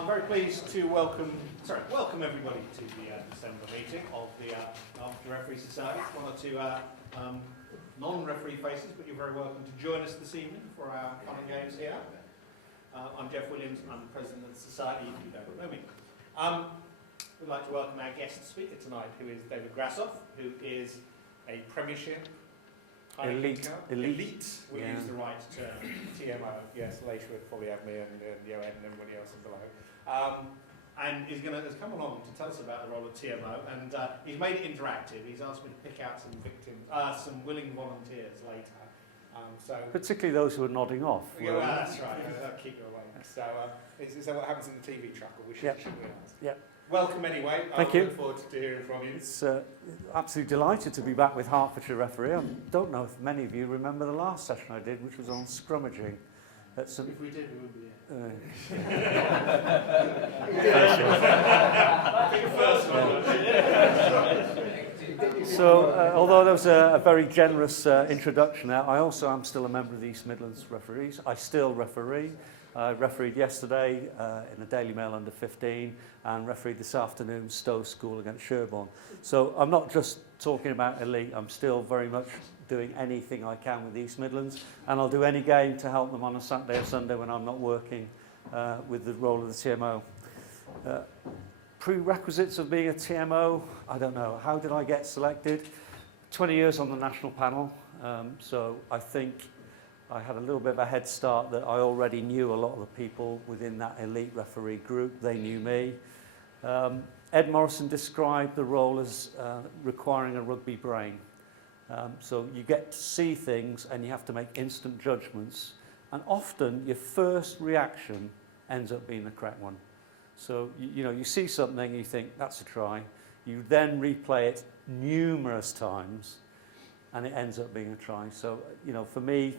I'm very pleased to welcome everybody to the December meeting of the Herts Referee Society. One or two non-referee faces, but you're very welcome to join us this evening for our fun and games here. I'm Jeff Williams, I'm the President of the Society, if you don't know me. We'd like to welcome our guest speaker tonight, who is David Grasshof, who is a Premiership Elite. We'll use the right term. TMO. Yes, Leisha would probably have me and Joanne and everybody else below. And he's has come along to tell us about the role of TMO, and he's made it interactive. He's asked me to pick out some willing volunteers later. Particularly those who are nodding off. Yeah, well, that's right. That'll keep you awake. So, is that what happens in the TV truck? Or we should realize. Yeah. Welcome anyway. Thank you. I look forward to hearing from you. It's absolutely delighted to be back with Hertfordshire Referee. I don't know if many of you remember the last session I did, which was on scrummaging. If we did, we would be So, although there was a very generous introduction there, I also am still a member of the East Midlands Referees. I still referee. I refereed yesterday in the Daily Mail under 15 and refereed this afternoon Stowe School against Sherborne. So I'm not just talking about elite, I'm still very much doing anything I can with the East Midlands, and I'll do any game to help them on a Saturday or Sunday when I'm not working with the role of the TMO. Prerequisites of being a TMO, I don't know. How did I get selected? 20 years on the national panel, so I think I had a little bit of a head start that I already knew a lot of the people within that elite referee group. They knew me. Ed Morrison described the role as requiring a rugby brain. So you get to see things and you have to make instant judgments. And often your first reaction ends up being the correct one. So you see something, you think, that's a try. You then replay it numerous times and it ends up being a try. So, for me,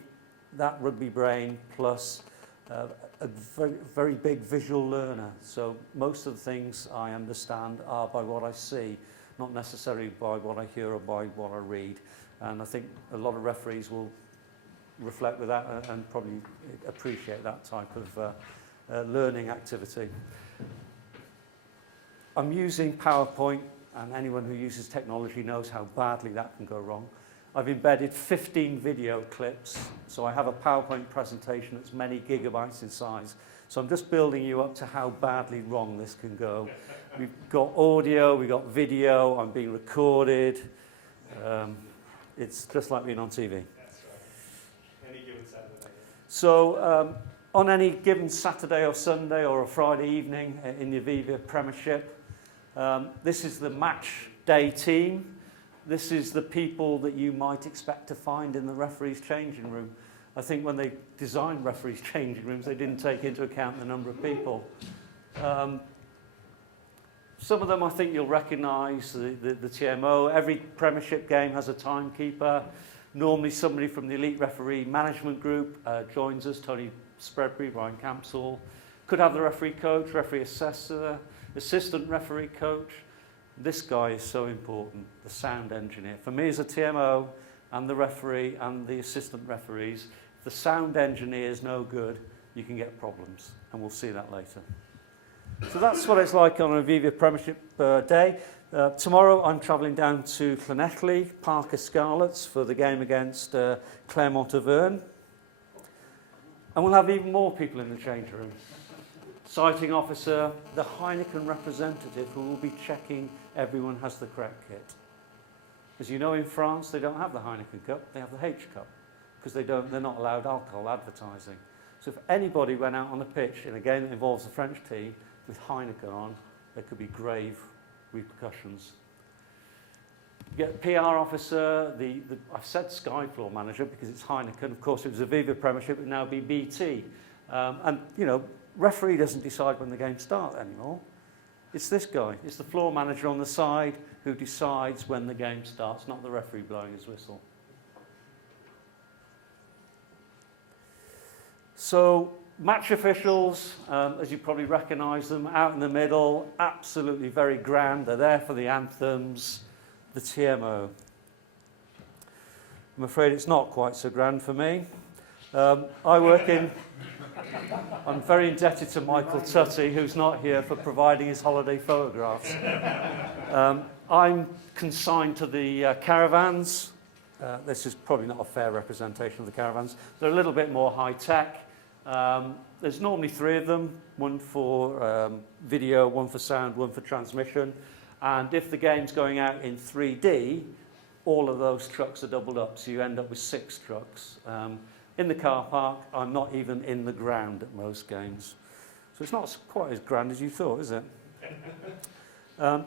that rugby brain plus a very, very big visual learner. So most of the things I understand are by what I see, not necessarily by what I hear or by what I read. And I think a lot of referees will reflect with that and probably appreciate that type of learning activity. I'm using PowerPoint, and anyone who uses technology knows how badly that can go wrong. I've embedded 15 video clips, so I have a PowerPoint presentation that's many gigabytes in size. So I'm just building you up to how badly wrong this can go. We've got audio, we've got video, I'm being recorded. It's just like being on TV. That's right. Any given Saturday. So on any given Saturday or Sunday or a Friday evening in the Aviva Premiership, this is the match day team. This is the people that you might expect to find in the referee's changing room. I think when they designed referees' changing rooms, they didn't take into account the number of people. Some of them I think you'll recognise, the TMO. Every Premiership game has a timekeeper. Normally somebody from the elite referee management group joins us, Tony Spreadbury, Ryan Campsall. Could have the referee coach, referee assessor, assistant referee coach. This guy is so important, the sound engineer. For me as a TMO and the referee and the assistant referees, if the sound engineer is no good, you can get problems, and we'll see that later. So that's what it's like on an Aviva Premiership day. Tomorrow I'm travelling down to Llanelli, Parker Scarlets, for the game against Claremont Auvergne. And we'll have even more people in the change room. Sighting officer, the Heineken representative who will be checking everyone has the correct kit. As you know, in France, they don't have the Heineken Cup, they have the H Cup, because they're not allowed alcohol advertising. So if anybody went out on the pitch in a game that involves the French team with Heineken on, there could be grave repercussions. You get a PR officer, I've said Sky floor manager because it's Heineken. Of course, it was a Aviva Premiership, it would now be BT. Referee doesn't decide when the game starts anymore. It's this guy. It's the floor manager on the side who decides when the game starts, not the referee blowing his whistle. So, match officials, as you probably recognise them, out in the middle, absolutely very grand. They're there for the anthems, the TMO. I'm afraid it's not quite so grand for me. I work in I'm very indebted to Michael Tutty, who's not here, for providing his holiday photographs. I'm consigned to the caravans. This is probably not a fair representation of the caravans. They're a little bit more high-tech. There's normally 3 of them, one for video, one for sound, one for transmission. And if the game's going out in 3D, all of those trucks are doubled up, so you end up with 6 trucks. In the car park, I'm not even in the ground at most games. So it's not quite as grand as you thought, is it?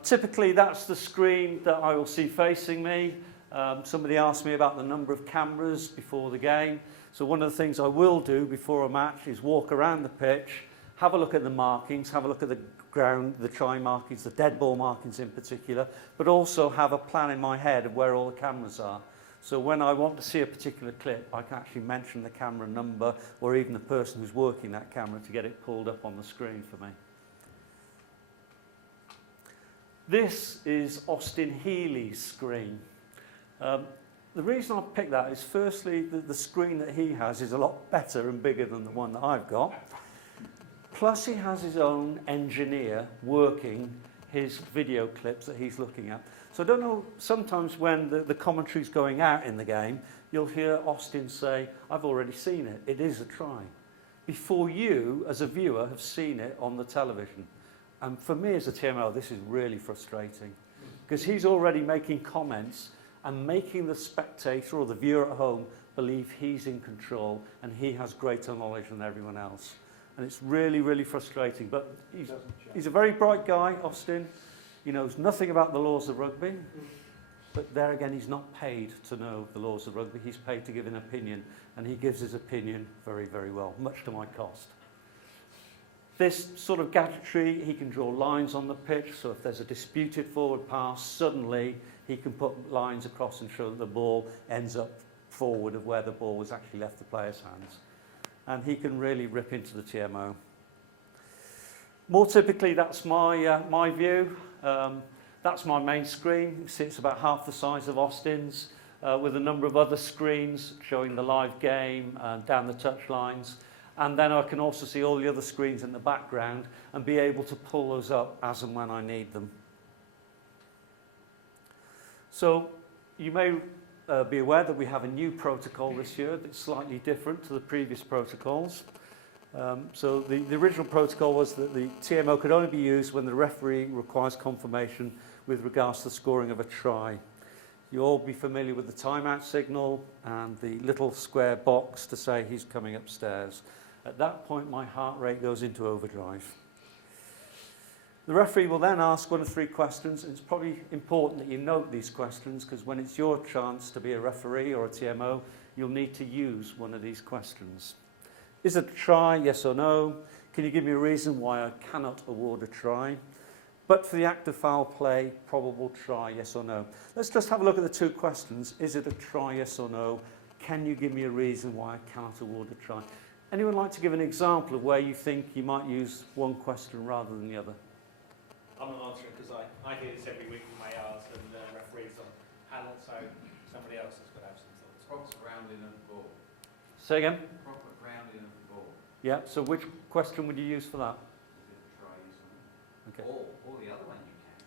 Typically, that's the screen that I will see facing me. Somebody asked me about the number of cameras before the game. So one of the things I will do before a match is walk around the pitch, have a look at the markings, have a look at the ground, the try markings, the dead ball markings in particular, but also have a plan in my head of where all the cameras are. So when I want to see a particular clip, I can actually mention the camera number or even the person who's working that camera to get it pulled up on the screen for me. This is Austin Healy's screen. The reason I picked that is firstly the screen that he has is a lot better and bigger than the one that I've got. Plus he has his own engineer working his video clips that he's looking at. So I don't know, sometimes when the commentary's going out in the game, you'll hear Austin say, I've already seen it, it is a try. Before you, as a viewer, have seen it on the television. And for me as a TMO, this is really frustrating. Because he's already making comments and making the spectator or the viewer at home believe he's in control and he has greater knowledge than everyone else. And it's really, really frustrating. But he's a very bright guy, Austin. He knows nothing about the laws of rugby. But there again, he's not paid to know the laws of rugby. He's paid to give an opinion. And he gives his opinion very, very well, much to my cost. This sort of gadgetry, he can draw lines on the pitch. So if there's a disputed forward pass, suddenly he can put lines across and show that the ball ends up forward of where the ball was actually left the player's hands. And he can really rip into the TMO. More typically, that's my view. That's my main screen. You see it's about half the size of Austin's, with a number of other screens showing the live game down the touch lines. And then I can also see all the other screens in the background and be able to pull those up as and when I need them. So you may be aware that we have a new protocol this year that's slightly different to the previous protocols. So the original protocol was that the TMO could only be used when the referee requires confirmation with regards to the scoring of a try. You'll all be familiar with the timeout signal and the little square box to say he's coming upstairs. At that point, my heart rate goes into overdrive. The referee will then ask one of 3 questions, and it's probably important that you note these questions because when it's your chance to be a referee or a TMO, you'll need to use one of these questions. Is it a try, yes or no? Can you give me a reason why I cannot award a try? But for the act of foul play, probable try, yes or no? Let's just have a look at the 2 questions. Is it a try, yes or no? Can you give me a reason why I cannot award a try? Anyone like to give an example of where you think you might use one question rather than the other? I'm not answering because I hear this every week from my yards and referees on panel, so somebody else has got to have some thoughts. Proper grounding of the ball. Say again? Proper grounding of the ball. Yeah, so which question would you use for that? Is it a try, yes or no? Okay. Or the other one you can.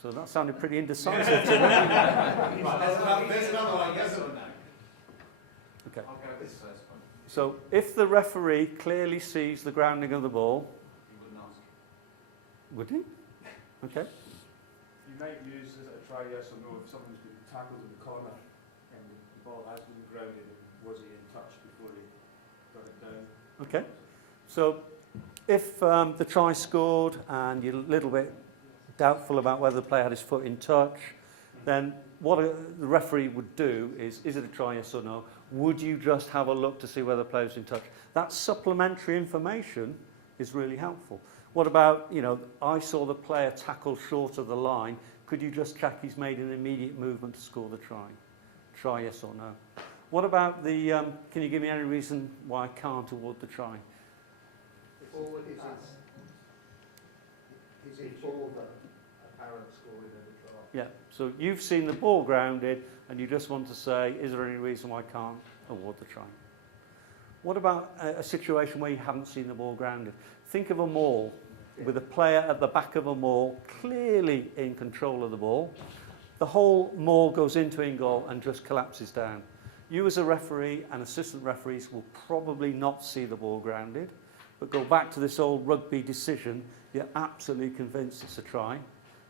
So that sounded pretty indecisive to me. There's another one, yes or no? Okay. I'll go with this first one. So if the referee clearly sees the grounding of the ball, You wouldn't ask. would he? Okay. You might use as a try yes or no if someone's been tackled in the corner and the ball has been grounded and was he in touch before he got it down. Okay. So if the try scored and you're a little bit doubtful about whether the player had his foot in touch, then what the referee would do is it a try, yes or no? Would you just have a look to see whether the player was in touch? That supplementary information is really helpful. What about, I saw the player tackle short of the line. Could you just check he's made an immediate movement to score the try? Try, yes or no? What about the, can you give me any reason why I can't award the try? Forward is before the apparent scoring of the try. Yeah, so you've seen the ball grounded and you just want to say, is there any reason why I can't award the try? What about a situation where you haven't seen the ball grounded? Think of a maul with a player at the back of a maul clearly in control of the ball. The whole maul goes into in goal and just collapses down. You as a referee and assistant referees will probably not see the ball grounded, but go back to this old rugby decision, you're absolutely convinced it's a try.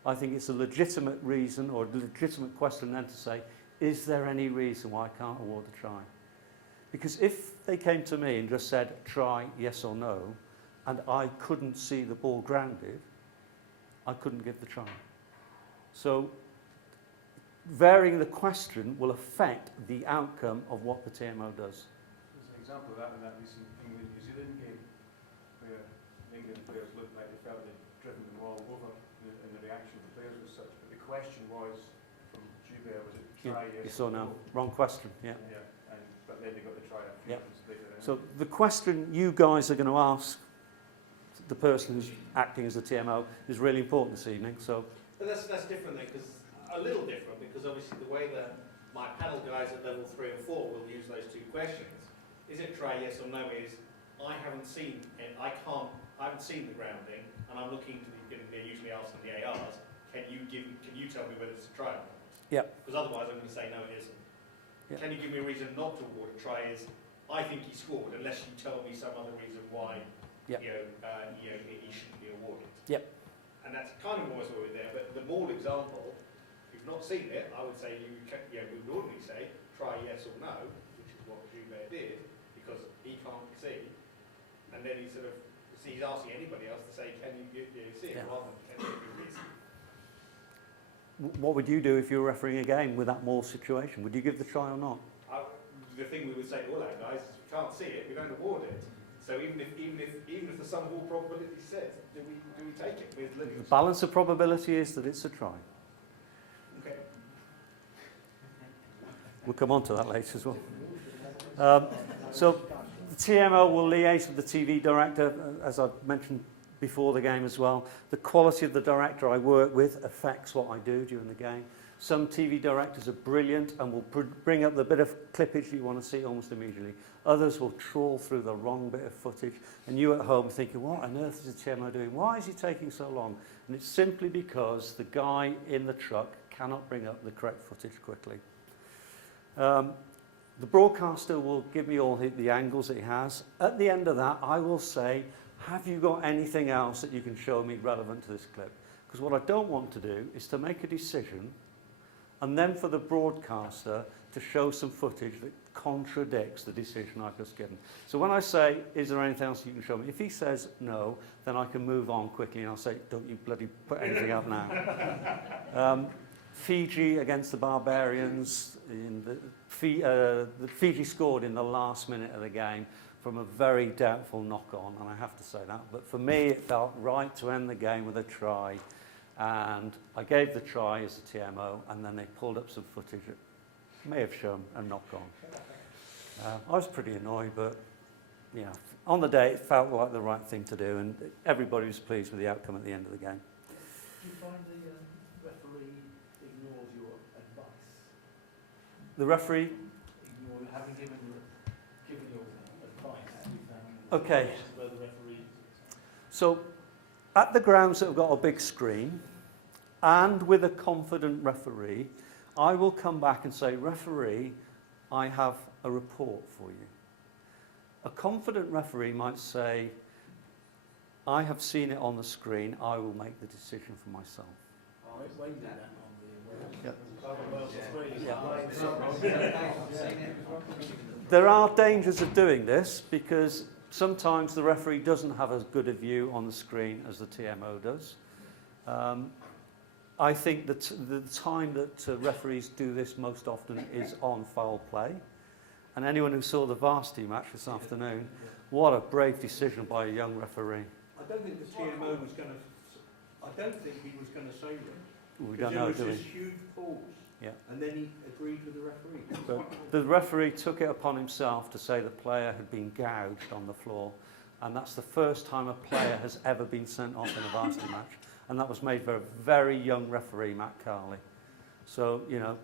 I think it's a legitimate reason or a legitimate question then to say, is there any reason why I can't award the try? Because if they came to me and just said, try, yes or no, and I couldn't see the ball grounded, I couldn't give the try. So varying the question will affect the outcome of what the TMO does. There's an example of that in that recent England-New Zealand game, where England players looked like they felt they'd driven the ball over, and the reaction of the players was such. But the question was, from Joubert, was it try, yes You saw or now. no? Wrong question, yeah. But then they got the try a few minutes later. So the question you guys are going to ask the person who's acting as the TMO is really important this evening. So, But that's different then, because a little different, because obviously the way that my panel guys at level 3 and 4 will use those two questions, is it try yes or no, is I haven't seen it, I haven't seen the grounding, and I'm looking to they're usually asking the ARs, can you tell me whether it's a try or not? Yeah. Because otherwise I'm going to say no, it isn't. Yeah. Can you give me a reason not to award a try? Is I think he scored, unless you tell me some other reason why Yeah. he shouldn't be awarded. Yeah. And that's kind of almost already there. But the maul example, if you've not seen it, I would say we would normally say try yes or no, which is what Joubert did, because he can't see, and then he's asking anybody else to say, can you see it, Yeah. rather than can you give me a reason. what would you do if you were refereeing a game with that maul situation? Would you give the try or not? The thing we would say to all our guys is, if we can't see it, we don't award it. So even if the sum of all probability says, do we take it? The balance of probability is that it's a try. Okay. We'll come on to that later as well. So the TMO will liaise with the TV director, as I mentioned before the game as well. The quality of the director I work with affects what I do during the game. Some TV directors are brilliant and will bring up the bit of clippage you want to see almost immediately. Others will trawl through the wrong bit of footage, and you at home thinking, what on earth is the TMO doing? Why is he taking so long? And it's simply because the guy in the truck cannot bring up the correct footage quickly. The broadcaster will give me all the angles that he has. At the end of that, I will say, have you got anything else that you can show me relevant to this clip? Because what I don't want to do is to make a decision and then for the broadcaster to show some footage that contradicts the decision I've just given. So when I say, is there anything else you can show me? If he says no, then I can move on quickly and I'll say, don't you bloody put anything up now. Fiji against the Barbarians, Fiji scored in the last minute of the game from a very doubtful knock-on, and I have to say that. But for me, it felt right to end the game with a try. And I gave the try as a TMO, and then they pulled up some footage that may have shown a knock-on. I was pretty annoyed, but yeah, on the day it felt like the right thing to do, and everybody was pleased with the outcome at the end of the game. Do you find the referee ignores your advice? The referee, Having given your advice, you found Okay. where the referee. so at the grounds that have got a big screen, and with a confident referee, I will come back and say, referee, I have a report for you. A confident referee might say, I have seen it on the screen, I will make the decision for myself. Why you do that There are dangers of doing this because sometimes the referee doesn't have as good a view on the screen as the TMO does. I think that the time that referees do this most often is on foul play. And anyone who saw the varsity match this afternoon, what a brave decision by a young referee. I don't think the TMO was going to. I don't think he was going to say that. We don't know, do There we? was this huge pause. Yeah. And then he agreed with the referee. But the referee took it upon himself to say the player had been gouged on the floor. And that's the first time a player has ever been sent off in a varsity match. And that was made by a very young referee, Matt Carley. So, you know,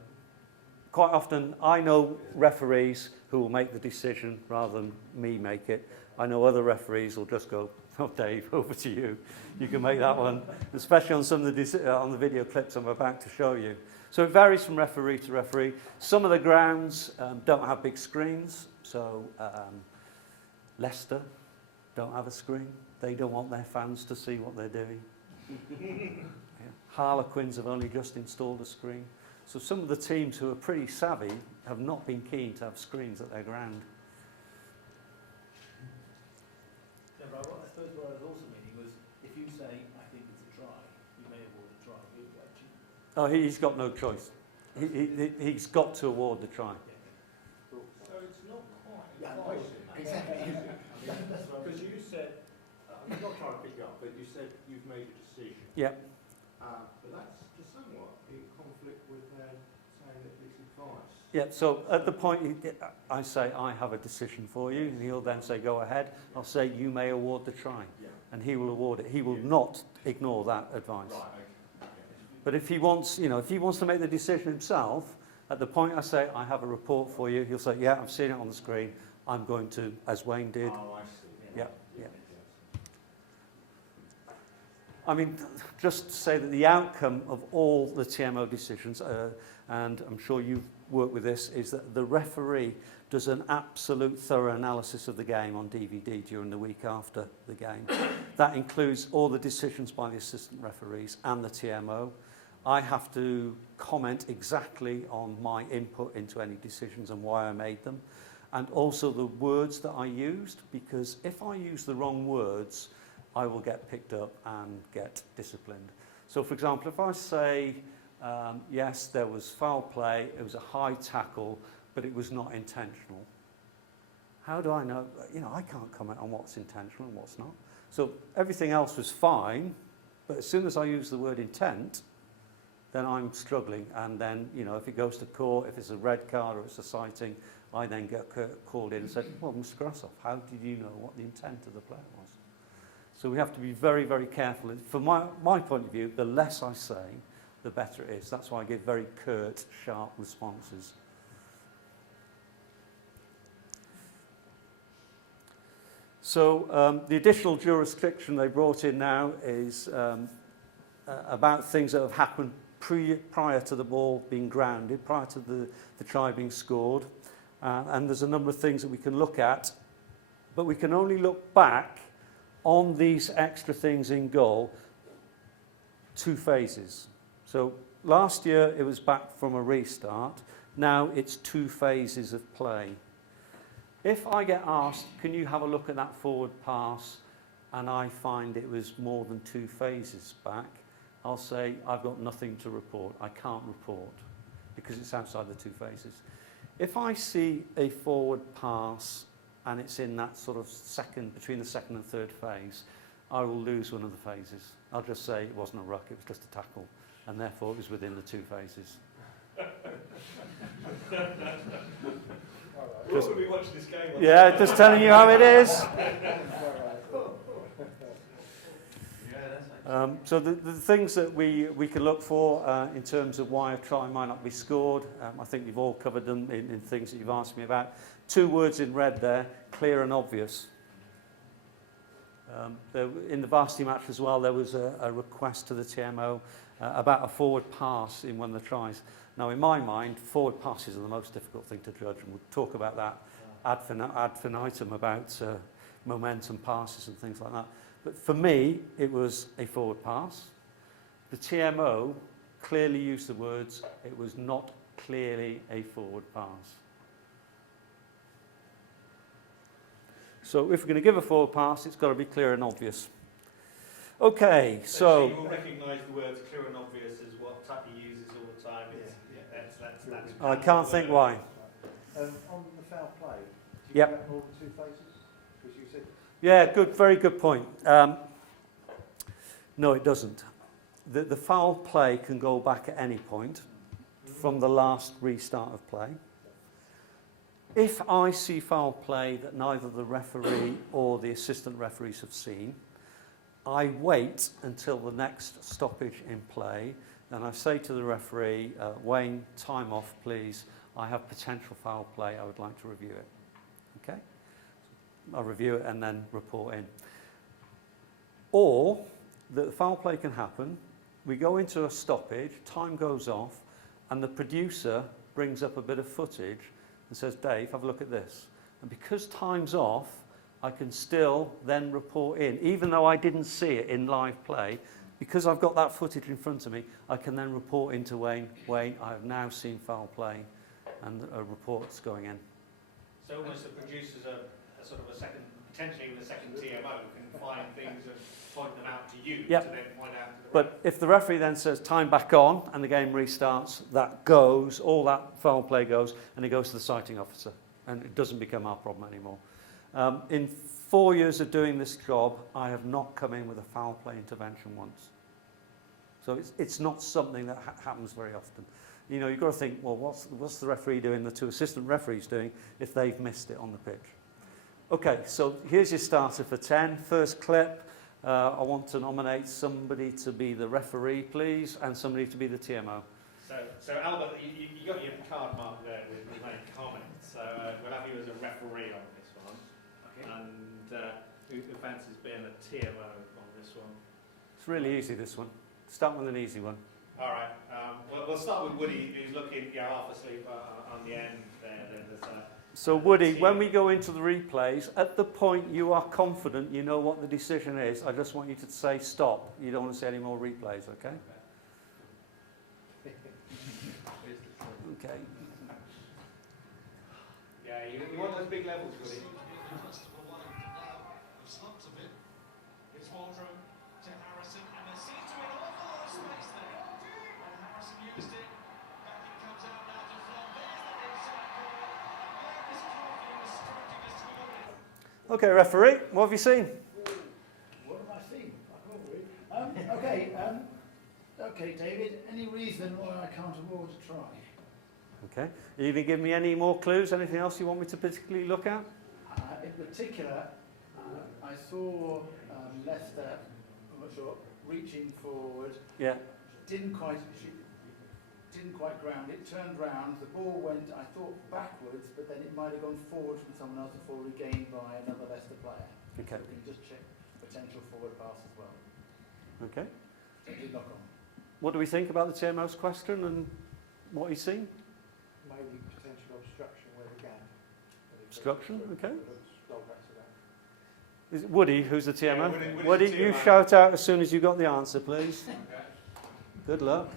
quite often I know referees who will make the decision rather than me make it. I know other referees will just go, oh Dave, over to you. You can make that one, especially on some of the video clips I'm about to show you. So it varies from referee to referee. Some of the grounds don't have big screens, so Leicester don't have a screen. They don't want their fans to see what they're doing. Yeah. Harlequins have only just installed a screen. So some of the teams who are pretty savvy have not been keen to have screens at their ground. Yeah, but I suppose what I was also meaning was, if you say, I think it's a try, you may award a try. Oh, he's got no choice. He's got to award the try. So it's not quite. Yeah, exactly. Because you said, I'm not trying to pick you up, but you said you've made a decision. Yeah. But that's just somewhat in conflict with saying that it's advice. Yeah, so at the point I say, I have a decision for you, and he'll then say, go ahead. I'll say, you may award the try. Yeah. And he will award it. He will not ignore that advice. Right, okay. But if he wants, if he wants to make the decision himself, at the point I say, I have a report for you, he'll say, yeah, I've seen it on the screen. I'm going to, as Wayne did. Oh, I see. Yeah, yeah. I mean, just to say that the outcome of all the TMO decisions, and I'm sure you've worked with this, is that the referee does an absolute thorough analysis of the game on DVD during the week after the game. That includes all the decisions by the assistant referees and the TMO. I have to comment exactly on my input into any decisions and why I made them, and also the words that I used, because if I use the wrong words, I will get picked up and get disciplined. So, for example, if I say, yes, there was foul play, it was a high tackle, but it was not intentional. How do I know? I can't comment on what's intentional and what's not. So everything else was fine, but as soon as I use the word intent, then I'm struggling. And then, if it goes to court, if it's a red card or it's a citing, I then get called in and said, well, Mr. Grashoff, how did you know what the intent of the player was? So we have to be very, very careful. From my point of view, the less I say, the better it is. That's why I give very curt, sharp responses. So the additional jurisdiction they brought in now is about things that have happened prior to the ball being grounded, prior to the try being scored. And there's a number of things that we can look at, but we can only look back on these extra things in goal 2 phases. So last year it was back from a restart. Now it's 2 phases of play. If I get asked, can you have a look at that forward pass, and I find it was more than 2 phases back, I'll say, I've got nothing to report. I can't report because it's outside the 2 phases. If I see a forward pass and it's in that sort of between the second and third phase, I will lose one of the phases. I'll just say it wasn't a ruck, it was just a tackle, and therefore it was within the 2 phases. We're going to be watching this game. Yeah, just telling you how it is. So the things that we can look for in terms of why a try might not be scored, I think you've all covered them in things that you've asked me about. 2 words in red there, clear and obvious. In the varsity match as well, there was a request to the TMO about a forward pass in one of the tries. Now, in my mind, forward passes are the most difficult thing to judge, and we'll talk about that ad infinitum about momentum passes and things like that. But for me, it was a forward pass. The TMO clearly used the words, it was not clearly a forward pass. So if we're going to give a forward pass, it's got to be clear and obvious. Okay, so you will recognise the words clear and obvious as what Tucky uses all the time. That's I can't think why. On the foul play, do you Yep. get more than 2 phases? Because you said Yeah, very good point. No, it doesn't. The foul play can go back at any point from the last restart of play. If I see foul play that neither the referee or the assistant referees have seen, I wait until the next stoppage in play, and I say to the referee, Wayne, time off, please. I have potential foul play, I would like to review it. Okay? I'll review it and then report in. Or, the foul play can happen, we go into a stoppage, time goes off, and the producer brings up a bit of footage and says, Dave, have a look at this. And because time's off, I can still then report in. Even though I didn't see it in live play, because I've got that footage in front of me, I can then report into Wayne, Wayne, I have now seen foul play, and a report's going in. So almost the producers are sort of a second, potentially even a second TMO, can find things and point them out to you Yep. to then point out to the But if the referee then says time back on and the game restarts, that goes, all that foul play goes, and it goes to the citing officer, and it doesn't become our problem anymore. In 4 years of doing this job, I have not come in with a foul play intervention once. So it's not something that happens very often. You know, you've got to think, well, what's the referee doing, the two assistant referees doing, if they've missed it on the pitch? Okay, so here's your starter for 10. First clip, I want to nominate somebody to be the referee, please, and somebody to be the TMO. So Albert, you got your card marked there with no comments. So we'll have you as a referee on this one. Okay. And who fancies being a TMO on this one? It's really easy, this one. Start with an easy one. All right. We'll start with Woody, who's looking half asleep on the end there. There's So Woody, when we go into the replays, at the point you are confident you know what the decision is, I just want you to say stop. You don't want to see any more replays, okay? Okay. Yeah, you want those big levels, Woody. It's Waldron to Harrison, and there seems to be an awful lot of space there. And Harrison used it. Back it comes out now to Flom. There's the inside corner. And this trophy was stroking us to Okay, referee, what have you seen? What have I seen? I can't read. Okay, David, any reason why I can't award a try? Okay. Are you going to give me any more clues? Anything else you want me to particularly look at? In particular, I saw Leicester, I'm not sure, reaching forward, Yeah. didn't quite ground it, turned round, the ball went, I thought, backwards, but then it might have gone forward from someone else before regained by another Leicester player. Okay. So we can just check potential forward pass as well. Okay. Potentially knock on. What do we think about the TMO's question and what he's seen? Maybe potential obstruction where we can. Obstruction, okay. Scroll back to that. Is it Woody, who's the TMO? Yeah, Woody's Woody, the you TMO. shout out as soon as you got the answer, please. Good luck.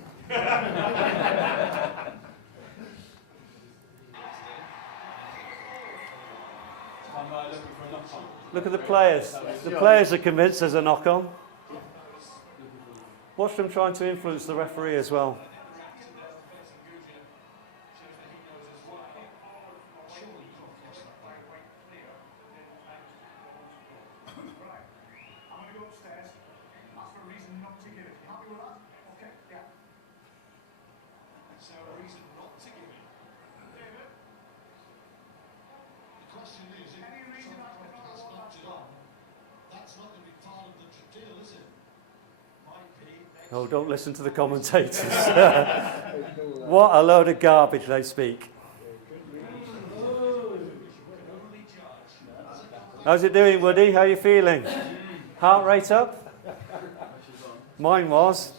Look at the players. The players are convinced there's a knock-on. Watch them trying to influence the referee as well. I'm going to go upstairs. That's for a reason not to give it. You happy with that? Okay, yeah. So a reason not to give it. David? The question is, if any reason I cannot award that try? That's not going to be part of the deal, is it? Might be. Oh, don't listen to the commentators. What a load of garbage they speak. How's it doing, Woody? How are you feeling? Heart rate up? Mine was.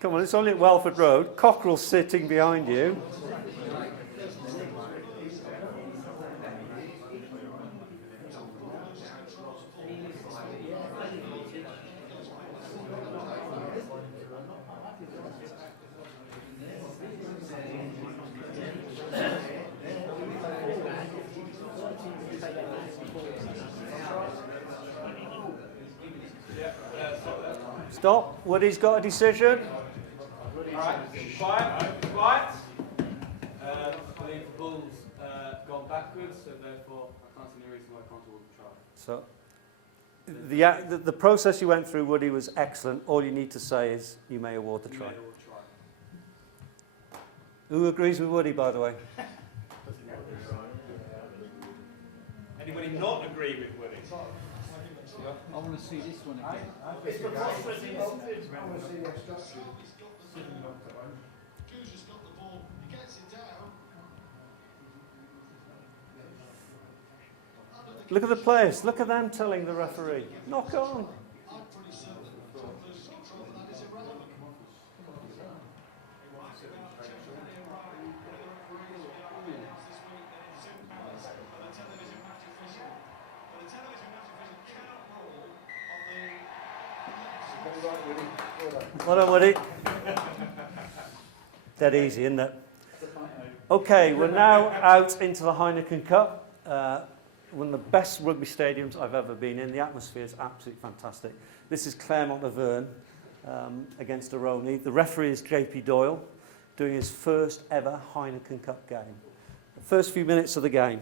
Come on, it's only at Welford Road. Cockerel's sitting behind you. Stop. Woody's got a decision. Alright, quiet. I believe the ball's gone backwards, so therefore I can't see any reason why I can't award the try. So the process you went through, Woody, was excellent. All you need to say is you may award the You try. may award try. Who agrees with Woody, by the way? Anybody not agree with Woody? I want to see this one again. I think I want to see the obstruction. Goose has got the ball Look at the players. Look at them telling the referee, knock on. Well done, Woody. Dead easy, isn't it? Okay, we're now out into the Heineken Cup. One of the best rugby stadiums I've ever been in. The atmosphere is absolutely fantastic. This is Claremont-Auvergne against Aroni. The referee is JP Doyle, doing his first ever Heineken Cup game. The first few minutes of the game,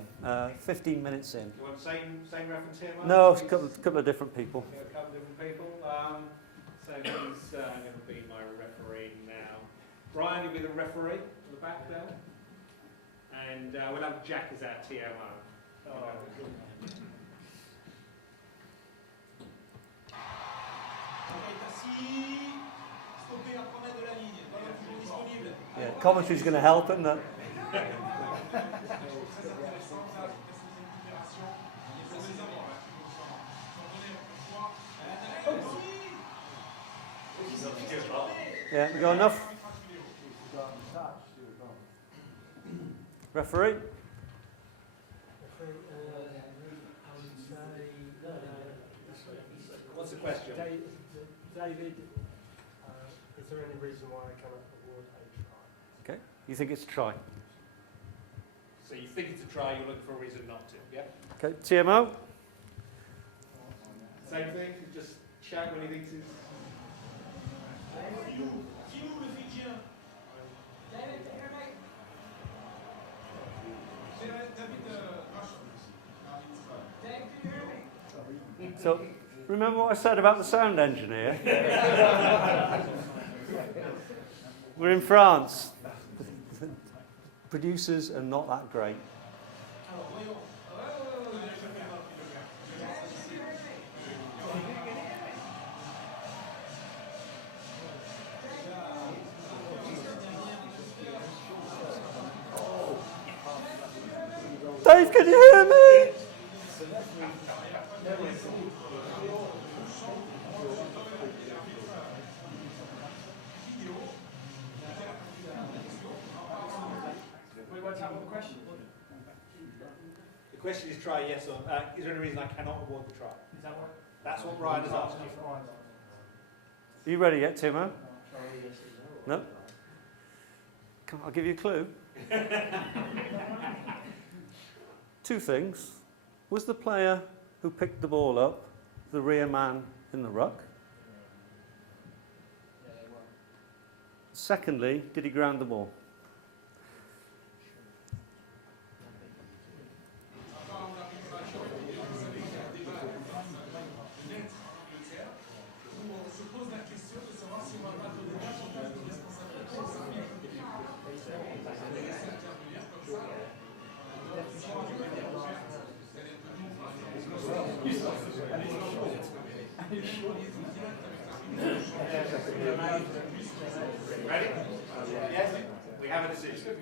15 minutes in. Do you want the same reference here, Mark? No, a couple of different people. Yeah, a couple of different people. So he's going to be my referee now. Brian will be the referee at the back there. And we'll have Jack as our TMO. Yeah, commentary's going to help, isn't it? Yeah, we got enough? Referee? What's the question? David, is there any reason why I cannot award a try? Okay, you think it's a try? So you think it's a try, you're looking for a reason not to, yeah? Okay, TMO? Same thing, you just shout when he thinks it's... So, remember what I said about the sound engineer? We're in France. Producers are not that great. Dave, can you hear me? The question is try yes or is there any reason I cannot award the try? Is that what? That's what Brian has asked you. Are you ready yet, Timo? No? Come on, I'll give you a clue. Two things. Was the player who picked the ball up the rear man in the ruck? Secondly, did he ground the ball? Ready? Yes? We have a decision.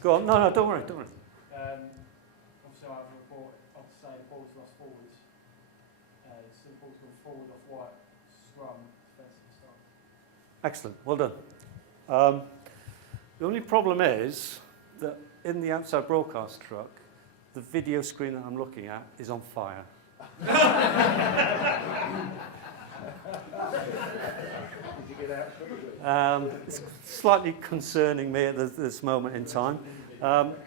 Go on. No, don't worry, don't worry. Obviously, I have a report of say the ball's lost forwards. So the ball's gone forward off white, scrum, defensive start. Excellent, well done. The only problem is that in the outside broadcast truck, the video screen that I'm looking at is on fire. It's slightly concerning me at this moment in time.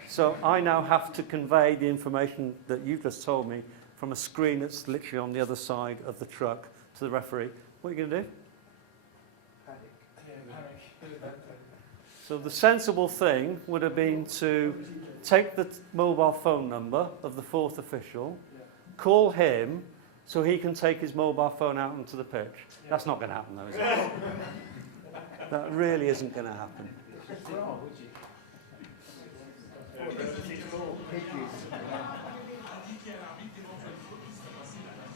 So I now have to convey the information that you've just told me from a screen that's literally on the other side of the truck to the referee. What are you going to do? So the sensible thing would have been to take the mobile phone number of the fourth official, call him so he can take his mobile phone out onto the pitch. That's not going to happen though, is it? That really isn't going to happen.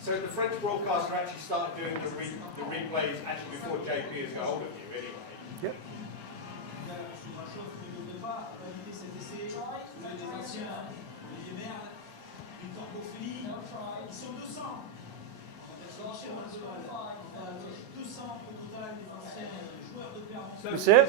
So the French broadcaster actually started doing the replays actually before JP has got hold of you, anyway. Yep. Ils sont 200. 200 au total des anciens joueurs de Clermont. That's it.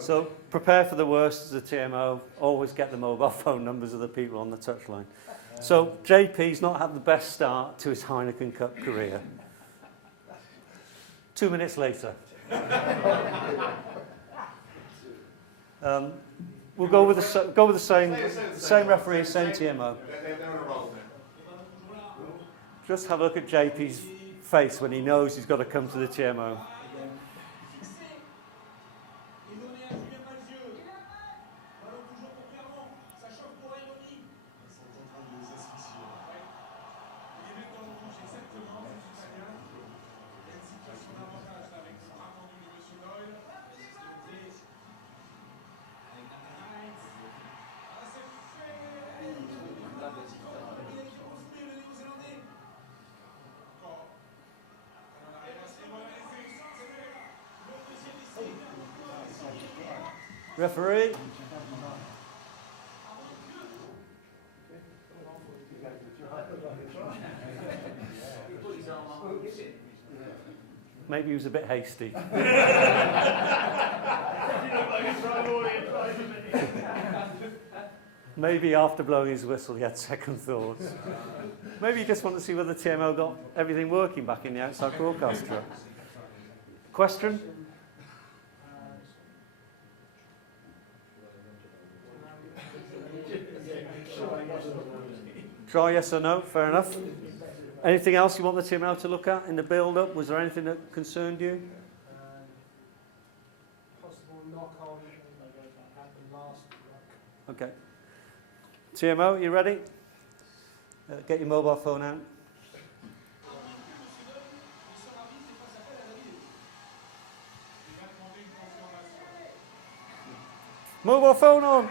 So prepare for the worst as a TMO. Always get the mobile phone numbers of the people on the touchline. So JP's not had the best start to his Heineken Cup career. 2 minutes later. We'll go with the same referee, same TMO. They're on a roll now. Just have a look at JP's face when he knows he's got to come to the TMO. Referee. Maybe he was a bit hasty. Maybe after blowing his whistle he had second thoughts. Maybe he just wanted to see whether TMO got everything working back in the outside broadcast truck. Question? Try yes or no, fair enough. Anything else you want the TMO to look at in the build-up? Was there anything that concerned you? Possible knock-on at the last. Okay. TMO, you ready? Get your mobile phone out. Mobile phone on!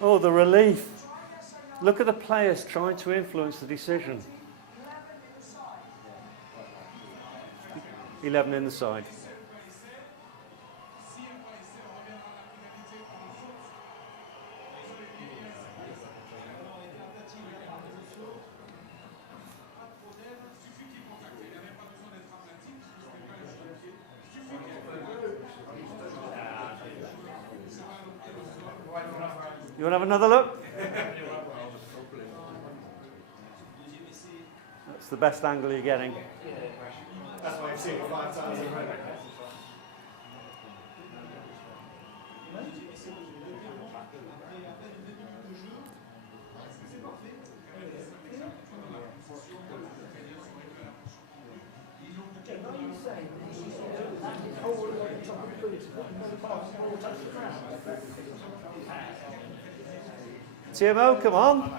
Oh, the relief. Look at the players trying to influence the decision. 11 in the side. You want to have another look? That's the best angle you're getting. That's why I've seen it 5 times in a row. TMO, come on.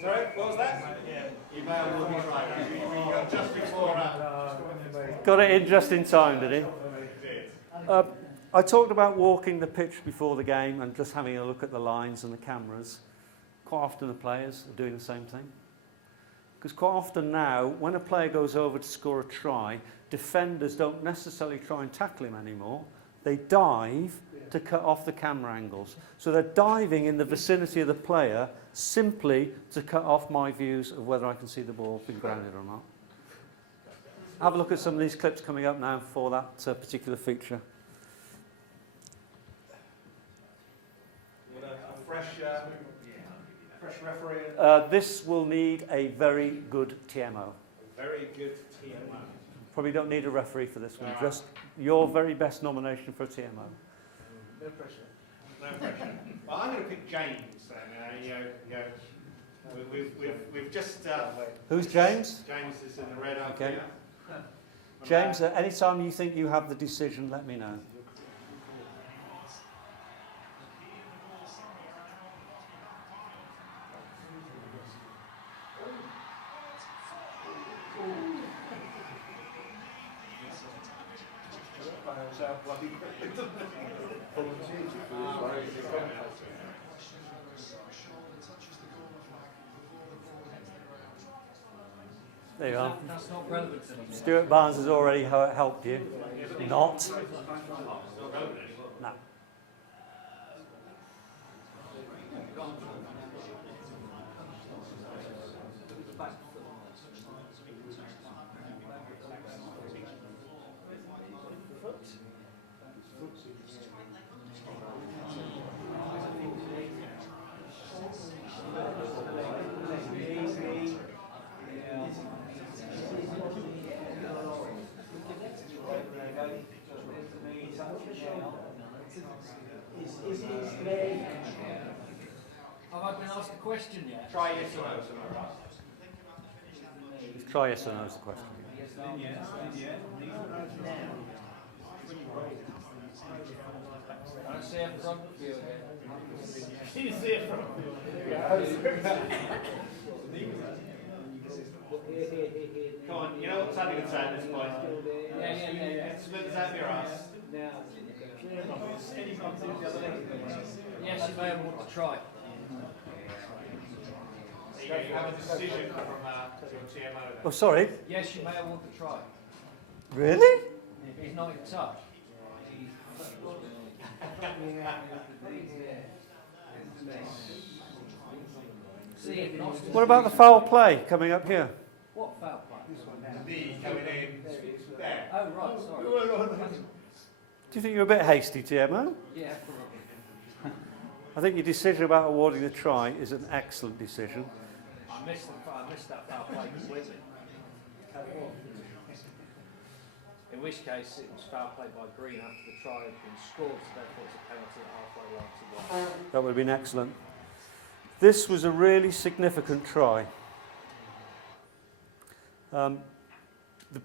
Sorry, what was that? You may have looked right. We got just before Got it in just in time, did he? I talked about walking the pitch before the game and just having a look at the lines and the cameras. Quite often the players are doing the same thing. Because quite often now, when a player goes over to score a try, defenders don't necessarily try and tackle him anymore. They dive to cut off the camera angles. So they're diving in the vicinity of the player simply to cut off my views of whether I can see the ball being grounded or not. Have a look at some of these clips coming up now for that particular feature. fresh referee. This will need a very good TMO. Very good TMO. Probably don't need a referee for this one. Just your very best nomination for a TMO. No pressure. No pressure. Well, I'm going to pick James then. We've just. Who's James? James is in the red up Okay. here. James, any time you think you have the decision, let me know. There you are. That's not relevant to them. Stuart Barnes has already helped you. Not. No. Have I been asked a question yet? Try yes or no. Try yes or no is the question. I see a front view Come on, you know what Sandy would say at this point? Yeah. Splinters out of your ass. Yes, you may have want to try. You have a decision from your TMO then. Oh, sorry. Yes, you may have want to try. Really? He's not in touch. See, if not, What about the foul play coming up here? what foul play? D coming in there. Oh, right, sorry. Do you think you're a bit hasty, TMO? Yeah, I think your decision about awarding the try is an excellent decision. I missed that foul play completely. In which case, it was foul play by Green after the try had been scored, so therefore it's a penalty at halfway line to 1. That would have been excellent. This was a really significant try. The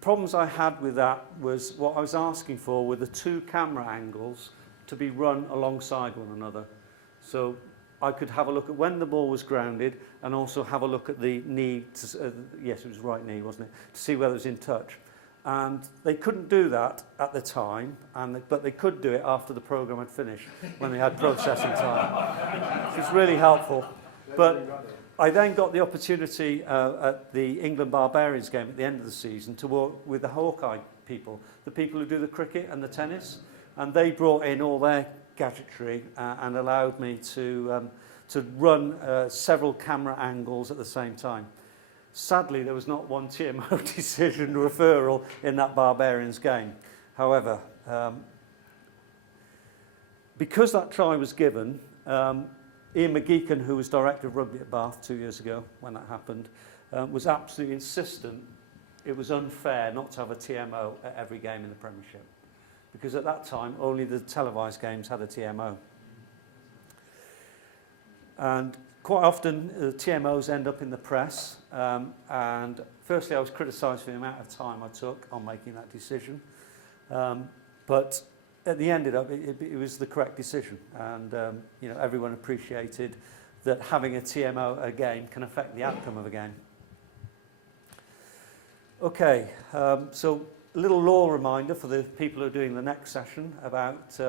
problems I had with that was what I was asking for were the two camera angles to be run alongside one another. So I could have a look at when the ball was grounded and also have a look at the knee, yes, it was right knee, wasn't it, to see whether it was in touch. And they couldn't do that at the time, but they could do it after the programme had finished, when they had processing time, which was really helpful. But I then got the opportunity at the England Barbarians game at the end of the season to work with the Hawkeye people, the people who do the cricket and the tennis, and they brought in all their gadgetry and allowed me to run several camera angles at the same time. Sadly, there was not one TMO decision referral in that Barbarians game. However, because that try was given, Ian McGeechan, who was director of rugby at Bath 2 years ago when that happened, was absolutely insistent it was unfair not to have a TMO at every game in the Premiership. Because at that time, only the televised games had a TMO. And quite often, the TMOs end up in the press. And firstly, I was criticised for the amount of time I took on making that decision. But at the end, it was the correct decision. And you know, everyone appreciated that having a TMO at a game can affect the outcome of a game. Okay, so a little law reminder for the people who are doing the next session about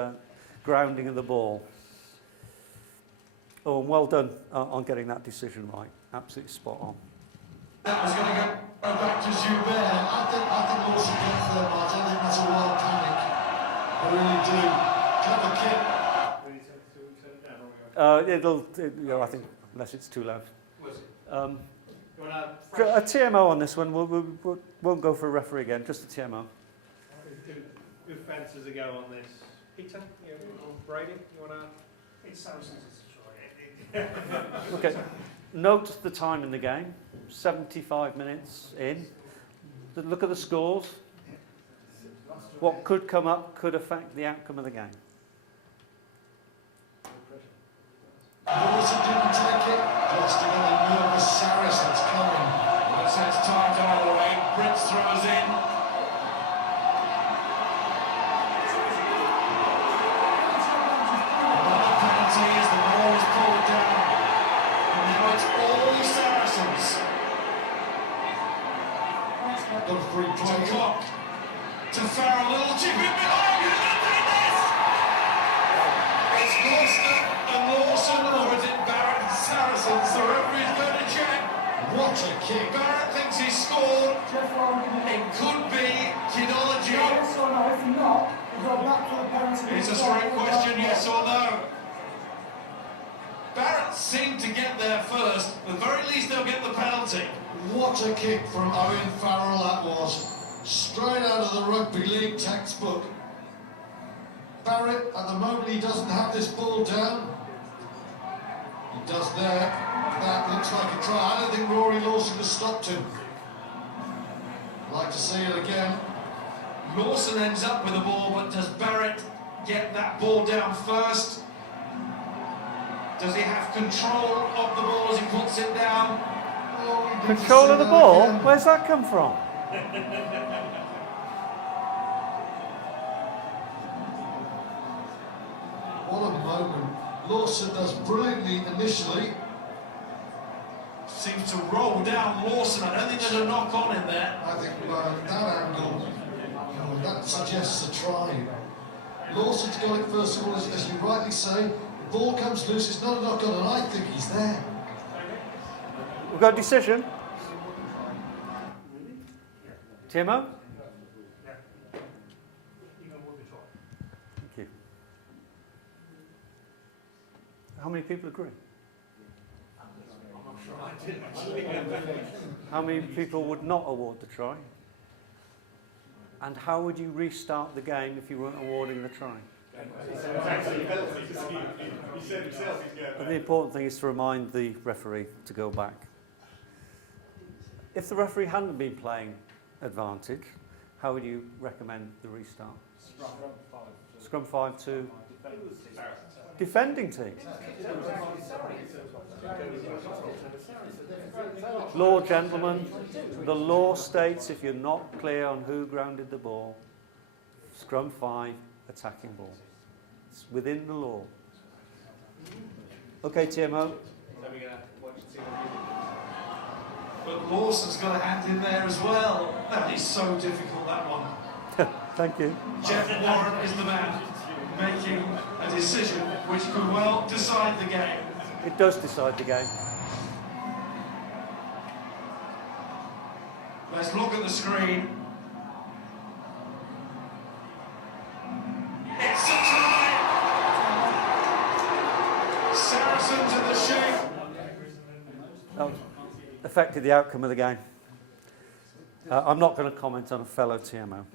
grounding of the ball. Oh, and well done on getting that decision right. Absolutely spot on. That was going to go back to Joubert. I think Lawson gets there, Mark. I think that's a wild panic. I really do. Clever kid. You know, I think, unless it's too loud. Was it? You want A TMO on this one. We won't go for a referee again, just a TMO. Good fences a go on this. Peter, you know, Brady, you want to? It's Saracens to try. Okay. Note the time in the game. 75 minutes in. Look at the scores. What could come up could affect the outcome of the game. Lawson didn't take it. Just another nervous Saracens coming. Well, it says tight either way. Prince throws in. Another penalty as the ball is pulled down. And now it's all Saracens. Got a free play. To Cock. To Farrell. Little chip in behind. Look at this! It's Gloucester and Lawson, or is it Barrett and Saracens? The referee's going to check. What a kick. Barrett thinks penalty scored. Jeff Warren, It could be Kidology. yes or no? If not, we'll go back to the penalty. It's a straight question, yes or no. Barrett seemed to get there first. At the very least, they'll get the penalty. What a kick from Owen Farrell that was. Straight out of the Rugby League textbook. Barrett, at the moment, he doesn't have this ball down. He does there. That looks like a try. I don't think Rory Lawson has stopped him. I'd like to see it again. Lawson ends up with the ball, but does Barrett get that ball down first? Does he have control of the ball as he puts it down? Oh, we need to Control see of the that ball? again. Where's that come from? What a moment. Lawson does brilliantly initially. Seems to roll down Lawson. I don't think there's a knock on in there. I think that angle, that suggests a try. Lawson's got it first of all, as you rightly say. The ball comes loose, it's not a knock on, and I think he's there. We've got a decision. TMO? Thank you. How many people agree? How many people would not award the try? And how would you restart the game if you weren't awarding the try? And the important thing is to remind the referee to go back. If the referee hadn't been playing advantage, how would you recommend the restart? Scrum 5 to defending team. Law, gentlemen, the law states if you're not clear on who grounded the ball, Scrum 5, attacking ball. It's within the law. Okay, TMO. But Lawson's got a hand in there as well. That is so difficult, that one. Thank you. Jeff Warren is the man making a decision which could well decide the game. It does decide the game. Let's look at the screen. It's a try! Saracen to the shoot. That affected the outcome of the game. I'm not going to comment on a fellow TMO.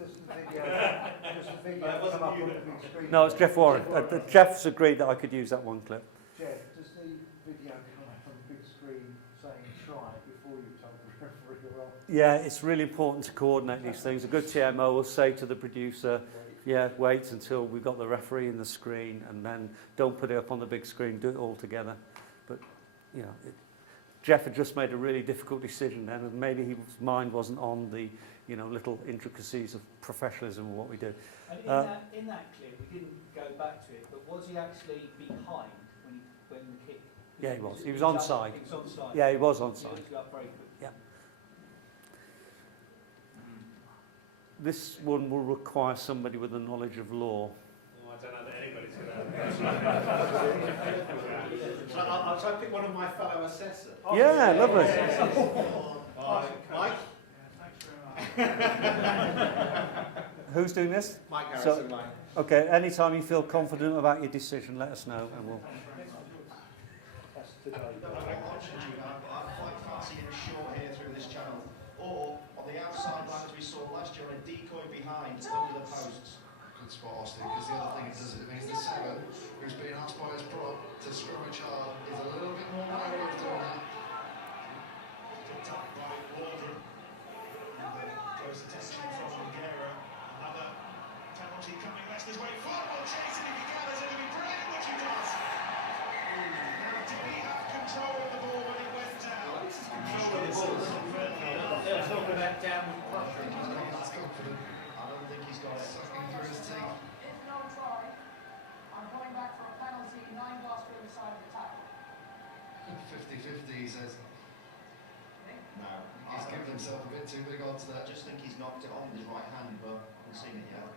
No, it's Jeff Warren. Jeff's agreed that I could use that one clip. Jeff, does the video come up on the big screen saying try before you told the referee or Yeah, it's really important to coordinate these things. A good TMO will say to the producer, yeah, wait until we've got the referee in the screen and then don't put it up on the big screen, do it all together. But, you know, Jeff had just made a really difficult decision then, and maybe his mind wasn't on the, you know, little intricacies of professionalism of what we do. And in that clip, we didn't go back to it, but was he actually behind when the kick? Yeah, he was. He was onside. He was onside. Yeah, he was He onside. looked up very quick. Yeah. This one will require somebody with a knowledge of law. I don't know that anybody's going to. I'll try to pick one of my fellow assessors. Yeah, lovely. Mike? Who's doing this? Mike Harrison, Mike. Okay, anytime you feel confident about your decision, let us know and we'll... I quite fancy him short here through this channel, or on the outside line as we saw last year, a decoy behind under the posts. Good spot, Austin, because the other thing it does, it means the seven, who's being asked by his prop to scrummage hard, is a little bit more wary of doing that. Picked up by Waldron. Close attention from Nogueira. Another penalty coming Leicester's way. Football chasing if he gathers it, it'll be brilliant, which he does. Now, did he have control of the ball when it went down? Control of the ball. They were talking about downward pressure. That's confident. I don't think he's got it. Sucking through his teeth. If no try, I'm going back for a penalty, 9 blast for the side of the tackle. 50-50, he says. No. He's given himself a bit too big odds I there. just think he's knocked it on with his right hand, but I haven't seen it yet.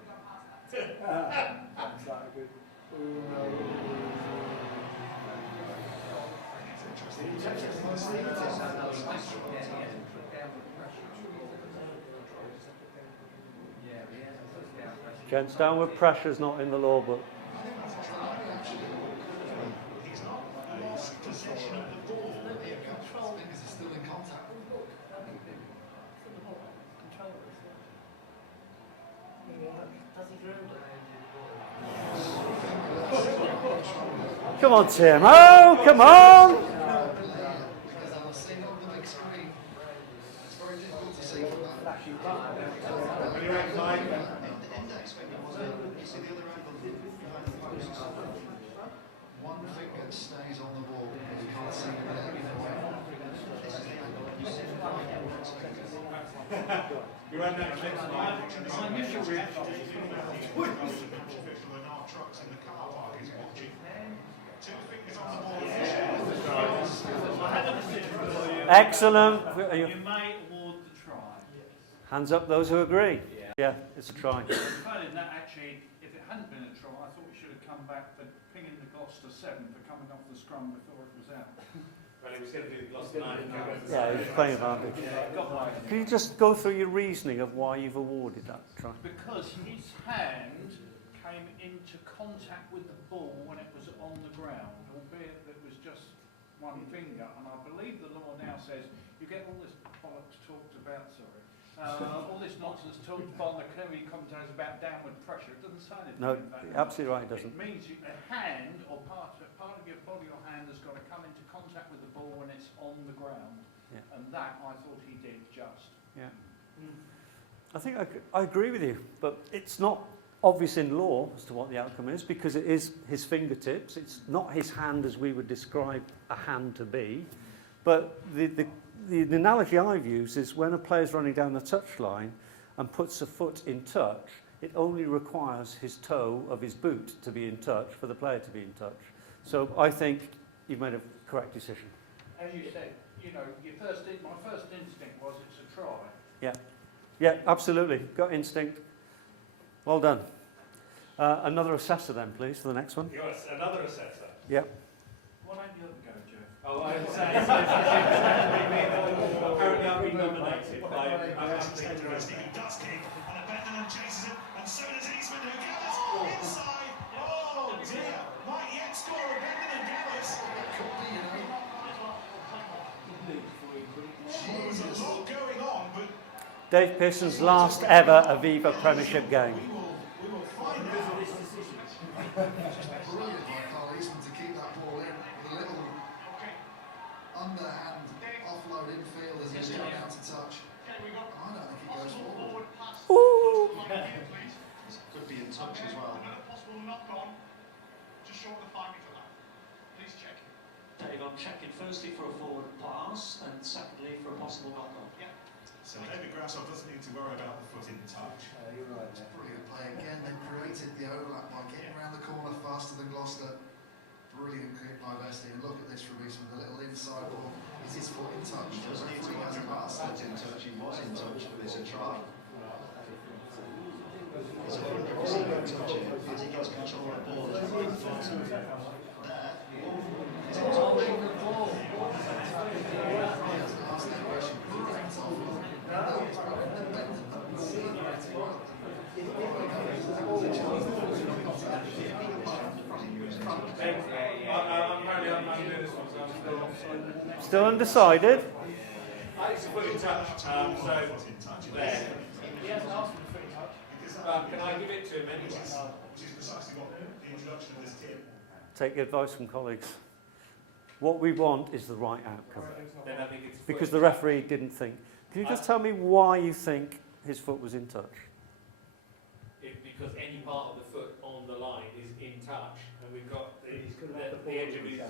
Gents, downward pressure's not in the law book. He's not lost possession of the ball. Here comes fingers are still in contact. Come on, TMO, come on! Because I've seen on the big screen. It's very difficult to see from that. Index finger was it? You see the other angle behind the post. One finger stays on the ball, but you can't see it there either way. This is the angle. You see the index finger. You ran that clip slide. My initial reaction to the official and our trucks in the car park is watching. 2 fingers on the ball. Excellent. You may award the try. Hands up those who agree. Yeah, it's a try. Failing that, actually, if it hadn't been a try, I thought we should have come back for pinging the Gloucester 7 for coming off the scrum before it was out. Well, he was going to do the Gloucester 9. Yeah, he's playing advantage. Can you just go through your reasoning of why you've awarded that try? Because his hand came into contact with the ball when it was on the ground, albeit that it was just one finger. And I believe the law now says you get all this bollocks talked about, all this nonsense talked about on the clearly commentaries about downward pressure. It doesn't say anything. No, about that. absolutely right, it doesn't. It means a hand or part of your body or hand has got to come into contact with the ball when it's on the ground. Yeah. And that I thought he did just. Yeah. I think I agree with you, but it's not obvious in law as to what the outcome is because it is his fingertips. It's not his hand as we would describe a hand to be. But the analogy I've used is when a player's running down the touchline and puts a foot in touch, it only requires his toe of his boot to be in touch for the player to be in touch. So I think you've made a correct decision. As you said, you know, my first instinct was it's a try. Yeah. Yeah, absolutely. Got instinct. Well done. Another assessor then, please, for the next one. Yes, another assessor. Yeah. What ain't the other go, Jeff? Oh, I was saying, apparently I've been nominated by He does kick, and Beckenham chases him, and so does Eastman, who gathers inside. Oh dear, might yet score a Beckenham gathers. Could be, you know. There's a lot going on, but Dave Pearson's last ever Aviva Premiership game. we will find out. Brilliant by Carl Eastman to keep that ball in with a little underhand offload infield as he's going out to touch. I don't think he goes forward. Ooh. Could be in touch as well. Another possible knock on. Just short of the 5 metre line. Please check. Dave, I'm checking firstly for a forward pass and secondly for a possible knock-on. Yeah. So David Grasshoff doesn't need to worry about the foot in touch. You're right It's there. brilliant play again. They created the overlap by getting around the corner faster than Gloucester. Brilliant kick by Vesty. And look at this from Eastman, the little inside ball. Is his foot in touch? He does need to worry about foot in touch. He was in touch, but it's a try. He's 100% in touch here. As he gets control of the ball, there's one foot there. He's in touch. Ask that question. Correct I'm doing this one, so I'm Still undecided. I think it's a foot in touch, so there. He hasn't asked for the foot in touch. Can I give it to him anyway? Which is precisely what the introduction of this team. Take the advice from colleagues. What we want is the right outcome. Then I think it's Because the referee didn't think. Can you just tell me why you think his foot was in touch? Because any part of the foot on the line is in touch, and we've got the edge of his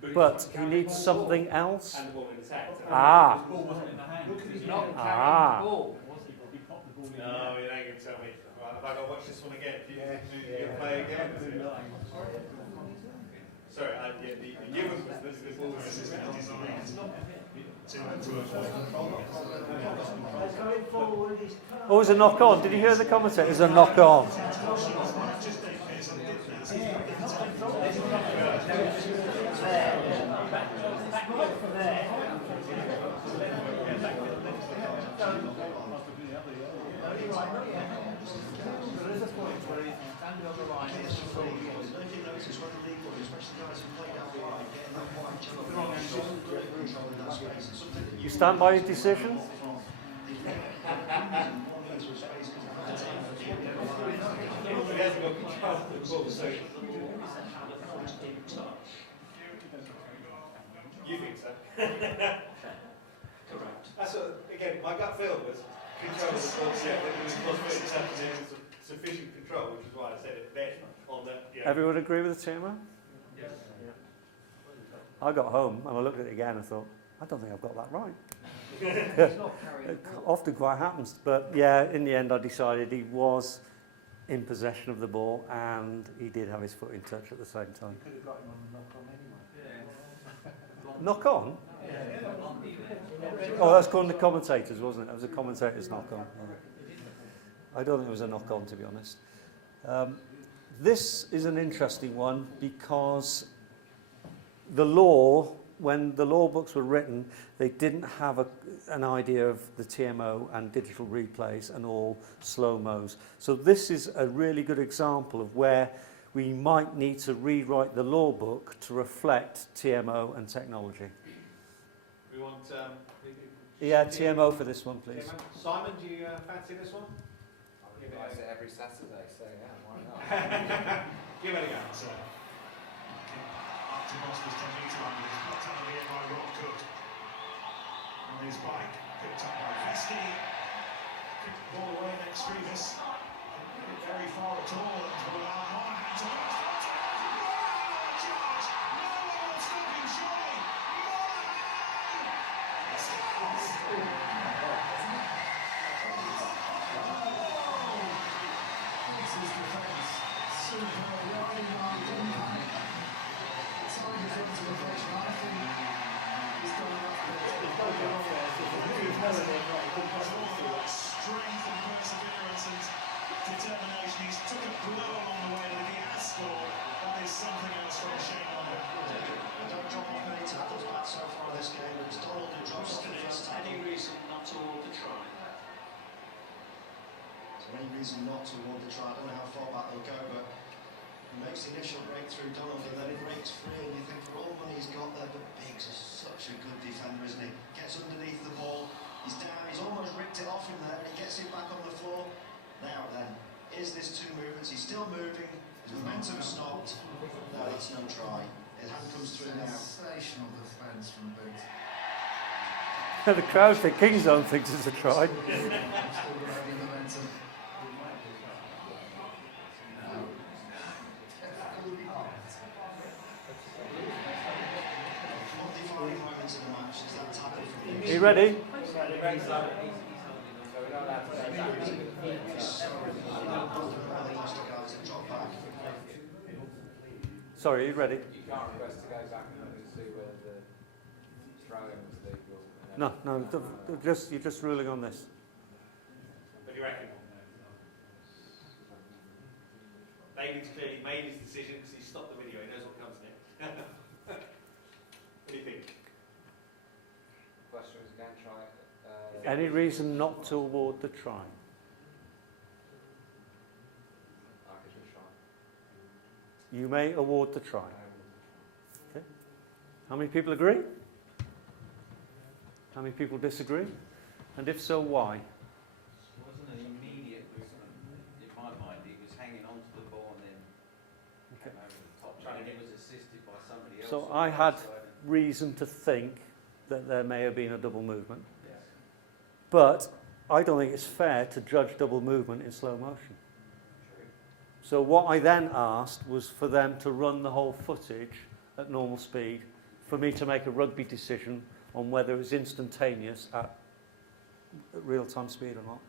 boot But he needs something else. and the ball in his hand. Ah. The ball wasn't in the hand. He's not carrying Ah. the ball. He popped the ball in the hand. No, it ain't going to tell me. Right, have I got to watch this one again? You play again? Sorry, the given was this ball was Oh, it was a knock on. Did you hear the commentator? It was a knock on. You stand by your decision? You think so? Correct. That's what, again, my gut feel was control the ball, yeah, there was sufficient control, which is why I said it then on the. Yeah. Everyone agree with the TMO? Yes. I got home and I looked at it again and thought, I don't think I've got that right. It often quite happens, but yeah, in the end I decided he was in possession of the ball and he did have his foot in touch at the same time. Could have got him on the knock-on anyway. Knock on? Oh, that's according to commentators, wasn't it? It was a commentator's knock on. Yeah. I don't think it was a knock on, to be honest. This is an interesting one because the law, when the law books were written, they didn't have an idea of the TMO and digital replays and all slow-mos. So this is a really good example of where we might need to rewrite the law book to reflect TMO and technology. We want. Yeah, TMO for this one, please. Simon, do you fancy this one? I realise it every Saturday, so yeah, why not? Give it a go. Up to Mosco's technique line, but it's knocked out of the air by Rob Cook. On his bike, picked up by Vesky. Kicked the ball away next Grievous. Didn't get it very far at all. And to allow Monahan to pass. Charge! No one will stop him, surely! Monahan! Scores! Strength and perseverance and determination. He's took a blow along the way, but he has scored. That is something else from Shane London. Don't drop off many tackles back so far in this game. It's Donald who drops the first tackle. Any reason not to award the try? Is there any reason not to award the try? I don't know how far back they'll go, but he makes the initial breakthrough, Donald, and then it breaks free, and you think for all the money he's got there, but Biggs is such a good defender, isn't he? Gets underneath the ball, he's down, he's almost ripped it off him there, and he gets it back on the floor. Now then, is this two movements? He's still moving, his momentum stopped. No, it's no try. His hand comes through now. Sensational defence from Biggs. The crowd think Kingzone thinks it's a try. Still got any momentum. What defining moments in the match is that tackle from Biggs. Are you ready? Sorry, are you ready? You can't request to go back and see whether the throw-in was legal. No, you're just ruling on this. What do you reckon? David's clearly made his decision because he stopped the video. He knows what comes next. What do you think? Question was again, try. Any reason not to award the try? I could just try. You may award the try. Okay. How many people agree? How many people disagree? And if so, why? It wasn't an immediate movement. In my mind, he was hanging on to the ball and then came over the top. And it was assisted by somebody else. So I had reason to think that there may have been a double movement. Yes. But I don't think it's fair to judge double movement in slow motion. True. So what I then asked was for them to run the whole footage at normal speed, for me to make a rugby decision on whether it was instantaneous at real-time speed or not.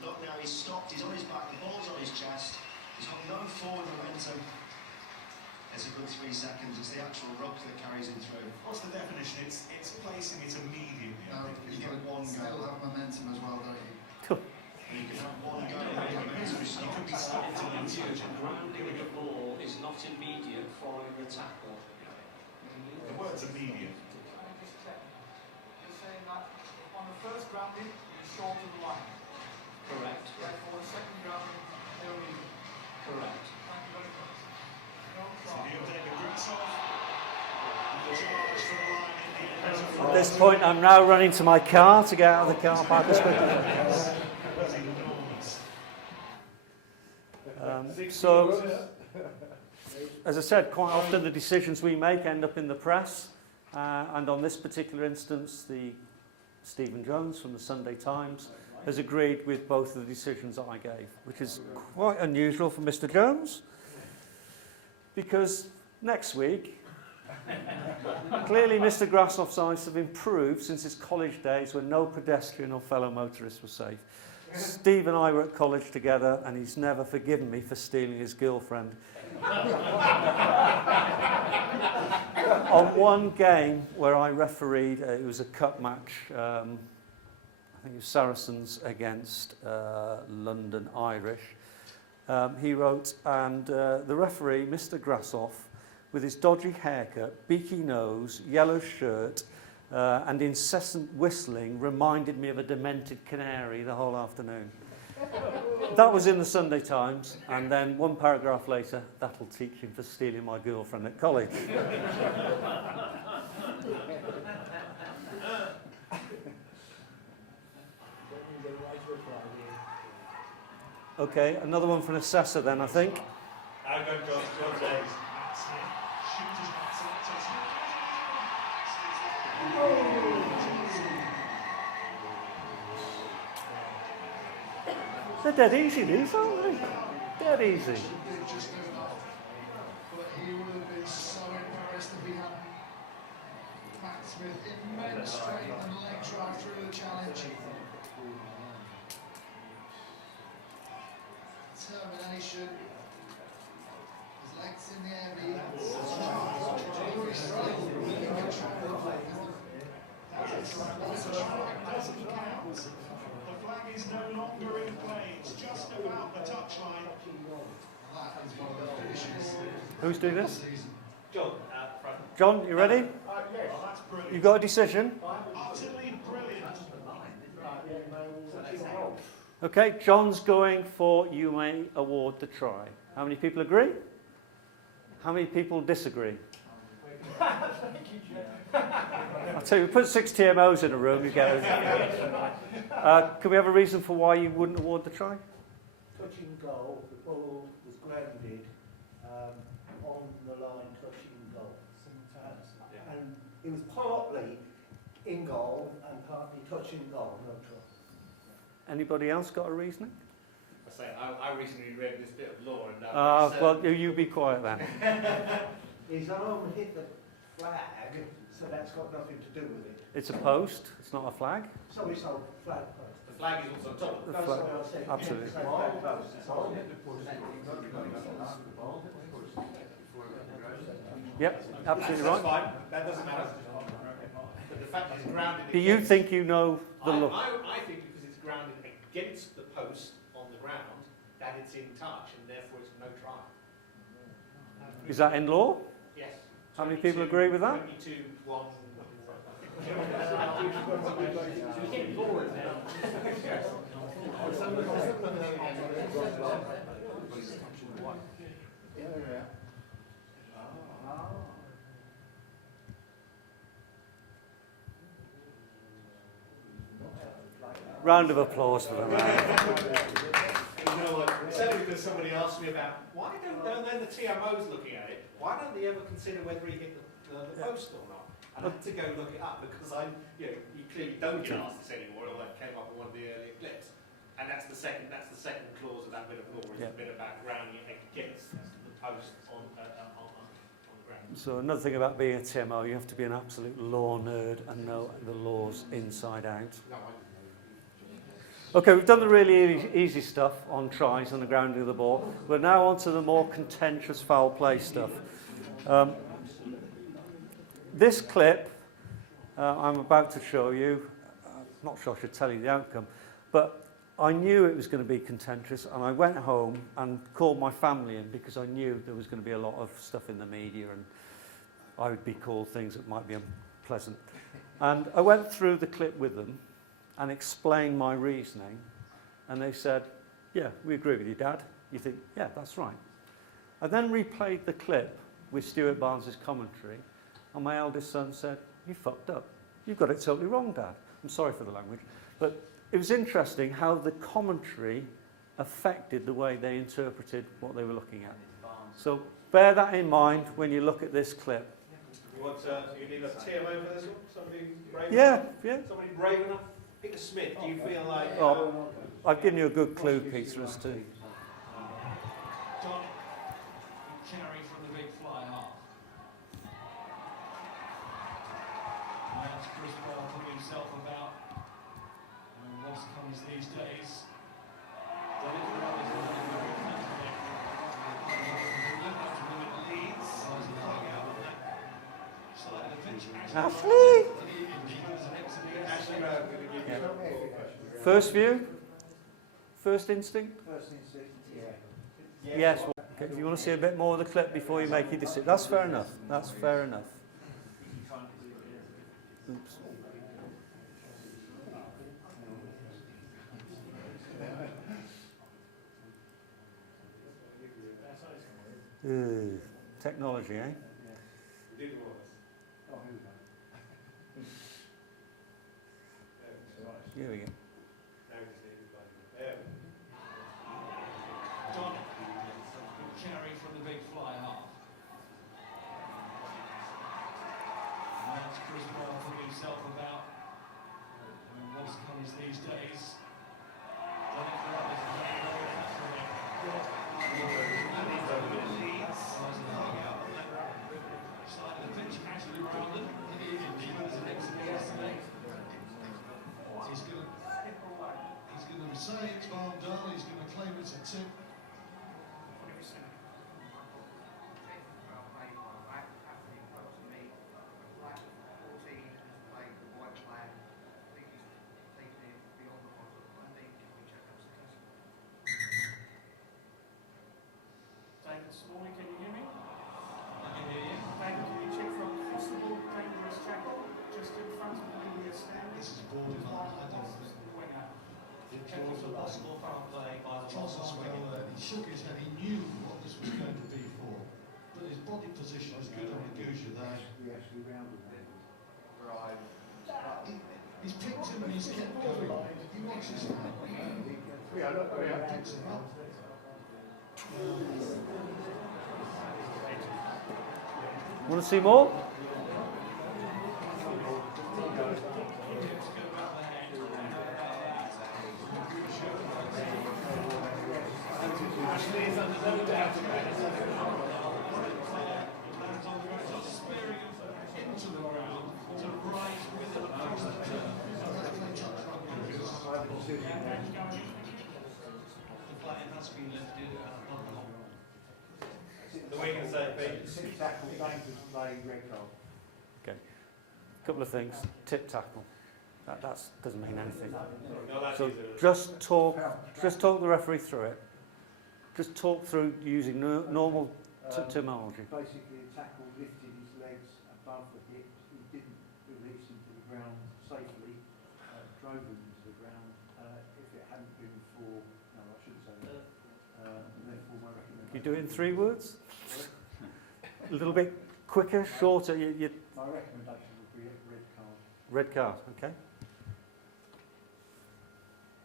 Look now, he's stopped, he's on his back, the ball's on his chest, he's got no forward momentum. It's a good 3 seconds, it's the actual ruck that carries him through. What's the definition? It's placing it immediately. No, You get one still go. have momentum as well, don't you? You can have one go, and momentum You stopped. could be stopped in the future. Grounding the ball is not immediate following the tackle. The word's immediate. You're saying that on the first grounding, you're short of the line. Correct. Therefore, the second grounding, they're even. Correct. Thank you very much. No So try. David Grasshoff. At this point, I'm now running to my car to get out of the car park as quickly as I can. So, as I said, quite often the decisions we make end up in the press, and on this particular instance, Stephen Jones from the Sunday Times has agreed with both of the decisions that I gave, which is quite unusual for Mr. Jones, because next week, clearly Mr. Grasshoff's eyes have improved since his college days when no pedestrian or fellow motorist was safe. Steve and I were at college together, and he's never forgiven me for stealing his girlfriend. On one game where I refereed, it was a cup match, I think it was Saracens against London Irish. He wrote, and the referee, Mr. Grasshoff, with his dodgy haircut, beaky nose, yellow shirt, and incessant whistling, reminded me of a demented canary the whole afternoon. That was in the Sunday Times, and then one paragraph later, that'll teach him for stealing my girlfriend at college. Okay, another one for an assessor then, I think. I'll go John Days. They're dead easy, these, aren't they? Dead easy. Just good enough. But he would have been so embarrassed if he hadn't. Matt Smith, immense strength and leg drive through the challenge. Determination. His legs in the air, but he struggled. Really controlled. That's a try. Doesn't count. The flag is no longer in play. It's just about the touchline. That is one of the finishes. Who's doing this? John, John, you ready? Yes. That's brilliant. You got a decision? Utterly brilliant. Okay, John's going for you may award the try. How many people agree? How many people disagree? I'll tell you, we put 6 TMOs in a room, you get it. Can we have a reason for why you wouldn't award the try? Touching goal, the ball was grounded on the line touching goal. And it was partly in goal and partly touching goal, no try. Anybody else got a reasoning? I say, I recently read this bit of law and Well, you be quiet then. His arm hit the flag, so that's got nothing to do with it. It's a post, it's not a flag. So it's a flag post. the flag is also on top of The it. flag, That's what I said. absolutely. It's a flag post. Yep, absolutely That's right. fine. That doesn't matter. But the fact that it's grounded. Do you think you know the law? I think because it's grounded against the post on the ground, that it's in touch and therefore it's no try. Is that in law? Yes. How many people agree with that? 22, 1. Round of applause for them. You know what? It's only because somebody asked me about why don't the TMOs looking at it? Why don't they ever consider whether he hit the post or not? And I had to go look it up because you clearly don't get asked this anymore. Although it came up in one of the earlier clips, and that's the second clause of that bit of law. Is a bit about grounding it against the post on the ground. So another thing about being a TMO, you have to be an absolute law nerd and know the laws inside out. Okay, we've done the really easy stuff on tries and the grounding of the ball. We're now on to the more contentious foul play stuff. This clip I'm about to show you, I'm not sure I should tell you the outcome, but I knew it was going to be contentious, and I went home and called my family in because I knew there was going to be a lot of stuff in the media and I would be called things that might be unpleasant. And I went through the clip with them and explained my reasoning, and they said, yeah, we agree with you, Dad. You think, yeah, that's right. I then replayed the clip with Stuart Barnes's commentary, And my eldest son said, "You fucked up. You got it totally wrong, Dad." I'm sorry for the language. But it was interesting how the commentary affected the way they interpreted what they were looking at. So bear that in mind when you look at this clip. You need a TMO for this one? Somebody brave Yeah, enough? yeah. Somebody brave enough? Peter Smith, do you feel like... Oh, I've given you a good clue, Peter, as to... Don carry from the big fly half. That's Chris Ball putting himself about. And what's comes these days. Ashley! First view? First instinct? First instinct, yeah. Yes. Well, okay, if you want to see a bit more of the clip before you make your decision, that's fair enough. That's fair enough. Oops. Technology, eh? Here we go. Don carry from the big fly half. And that's Chris Ball putting himself about. And what's comes these days. He's going to say it's Van Dahl, he's going to claim it's a tip. David Smalley, can you hear me? David, can you check for a possible dangerous tackle just in front of the media stand? This is borderline, I don't think. Checking for possible foul play by the Johnson he shook his head, he knew what this was going to be for. But his body position was good on the Gouja there. Right. He's picked him and he's kept going. He wants his hand. Picks him up. Want to see more? Okay. A couple of things. Tip tackle. That doesn't mean anything. So just talk the referee through it. Just talk through using normal terminology. Basically, the tackle lifted his legs above the hips. He didn't release him to the ground safely. Drove him to the ground. If it hadn't been for, no, I shouldn't say that. Therefore, my recommendation. You do it in 3 words? A little bit quicker, shorter. My recommendation would be a red card. Red card, okay.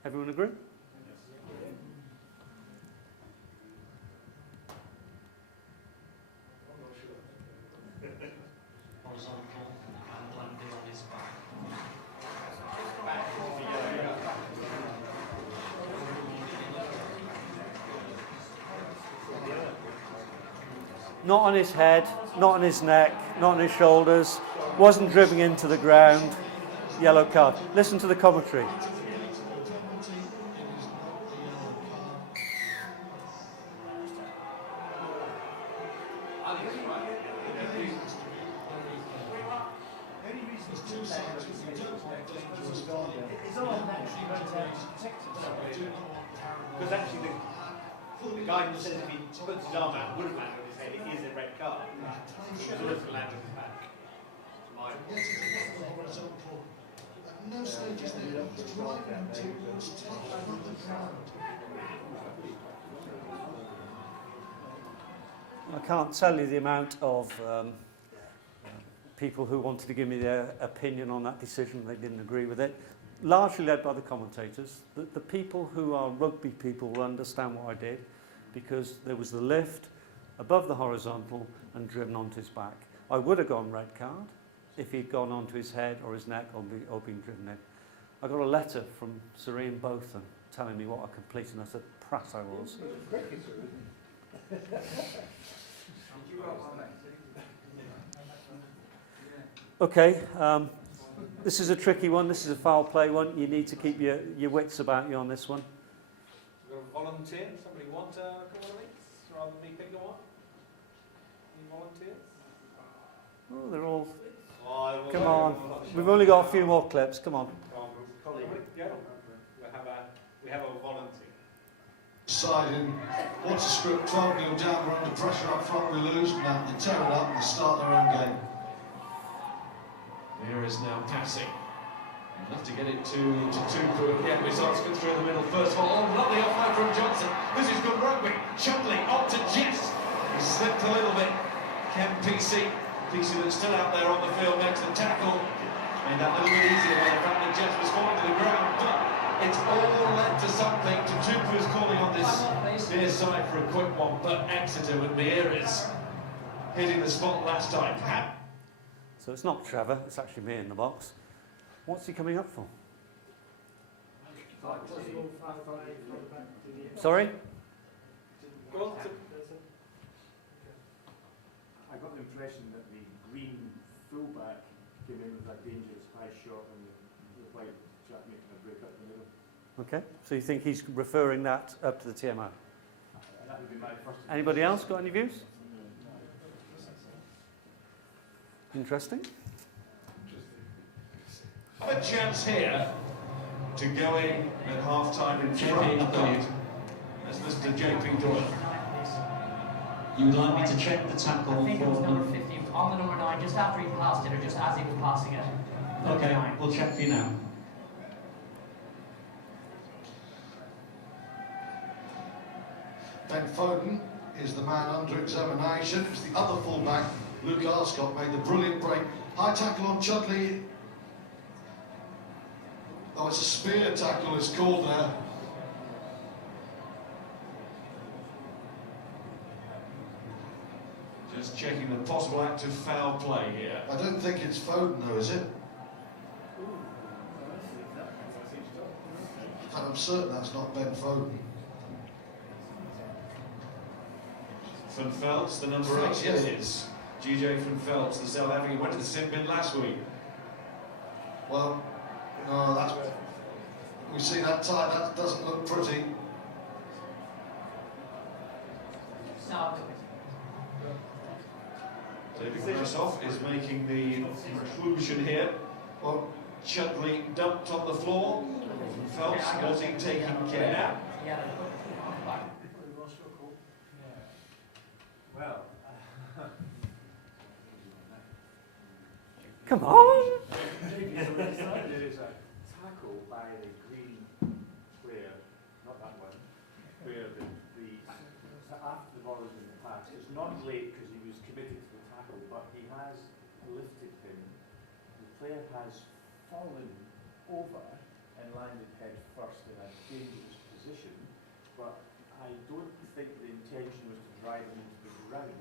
Everyone agree? horizontal and landed on his back. Not on his head, not on his neck, not on his shoulders. Wasn't dribbling into the ground. Yellow card. Listen to the commentary. Because actually the guidance says if he puts his arm out, would have landed on his head, it is a red card. It's always going to land on his back. At no stage is there he's driving towards touch from the ground. I can't tell you the amount of people who wanted to give me their opinion on that decision. They didn't agree with it. Largely led by the commentators. The people who are rugby people will understand what I did, because there was the lift above the horizontal and driven onto his back. I would have gone red card if he'd gone onto his head or his neck or been driven in. I got a letter from Sir Ian Botham telling me what a complete and utter prat I was. Okay, this is a tricky one. This is a foul play one. You need to keep your wits about you on this one. We've got a volunteer. Somebody want a couple of minutes rather than me picking one? Any volunteers? Oh, they're all... Oh, Come on. We've only got a few more clips. Come on. Yeah. We have a volunteer. Deciding what's the script, 12-0 down, we're under pressure up front, we lose. Now they tear it up and they start their own game. There is now passing. Enough to get it to Tupu again. Results come through in the middle. First of all, lovely offload from Johnson. This is good rugby. Chutley on to Jess. He slipped a little bit. Ken PC that's still out there on the field makes the tackle. Made that a little bit easier by the fact that Jess was falling to the ground. But it's all led to something. Tupu's calling on this near side for a quick one. But Exeter with Mieres hitting the spot last time. So it's not Trevor, it's actually me in the box. What's he coming up for? Sorry? I got the impression that the green fullback came in with a dangerous high shot and the white chap making a break up the middle. Okay, so you think he's referring that up to the TMO? That would be my first. Anybody else got any views? Interesting. A chance here to go in at half-time in front. Let's listen to JP Doyle. You would like me to check the tackle? I think it was number 50, on the number 9, just after he passed it, or just as he was passing it. Okay, we'll check for you now. Ben Foden is the man under examination. It's the other fullback, Luke Arscott, made the brilliant break. High tackle on Chudley. Oh, it's a spear tackle, it's called there. Just checking the possible active foul play here. I don't think it's Foden though, is it? And I'm certain that's not Ben Foden. Van Velds, the number 8, yes, it is. GJ Van Velds, the South African, went to the sin bin last week. Well, no, that's... We see that tie, that doesn't look pretty. Stop. David Grasshoff is making the conclusion here. Well, Chudley dumped on the floor. Phelps wasn't taking care. Well, Come on! there is a tackle by the green player, not that one, where after the ball is in the pass, it's not late because he was committed to the tackle, but he has lifted him. The player has fallen over and landed head first in a dangerous position, but I don't think the intention was to drive him into the ground.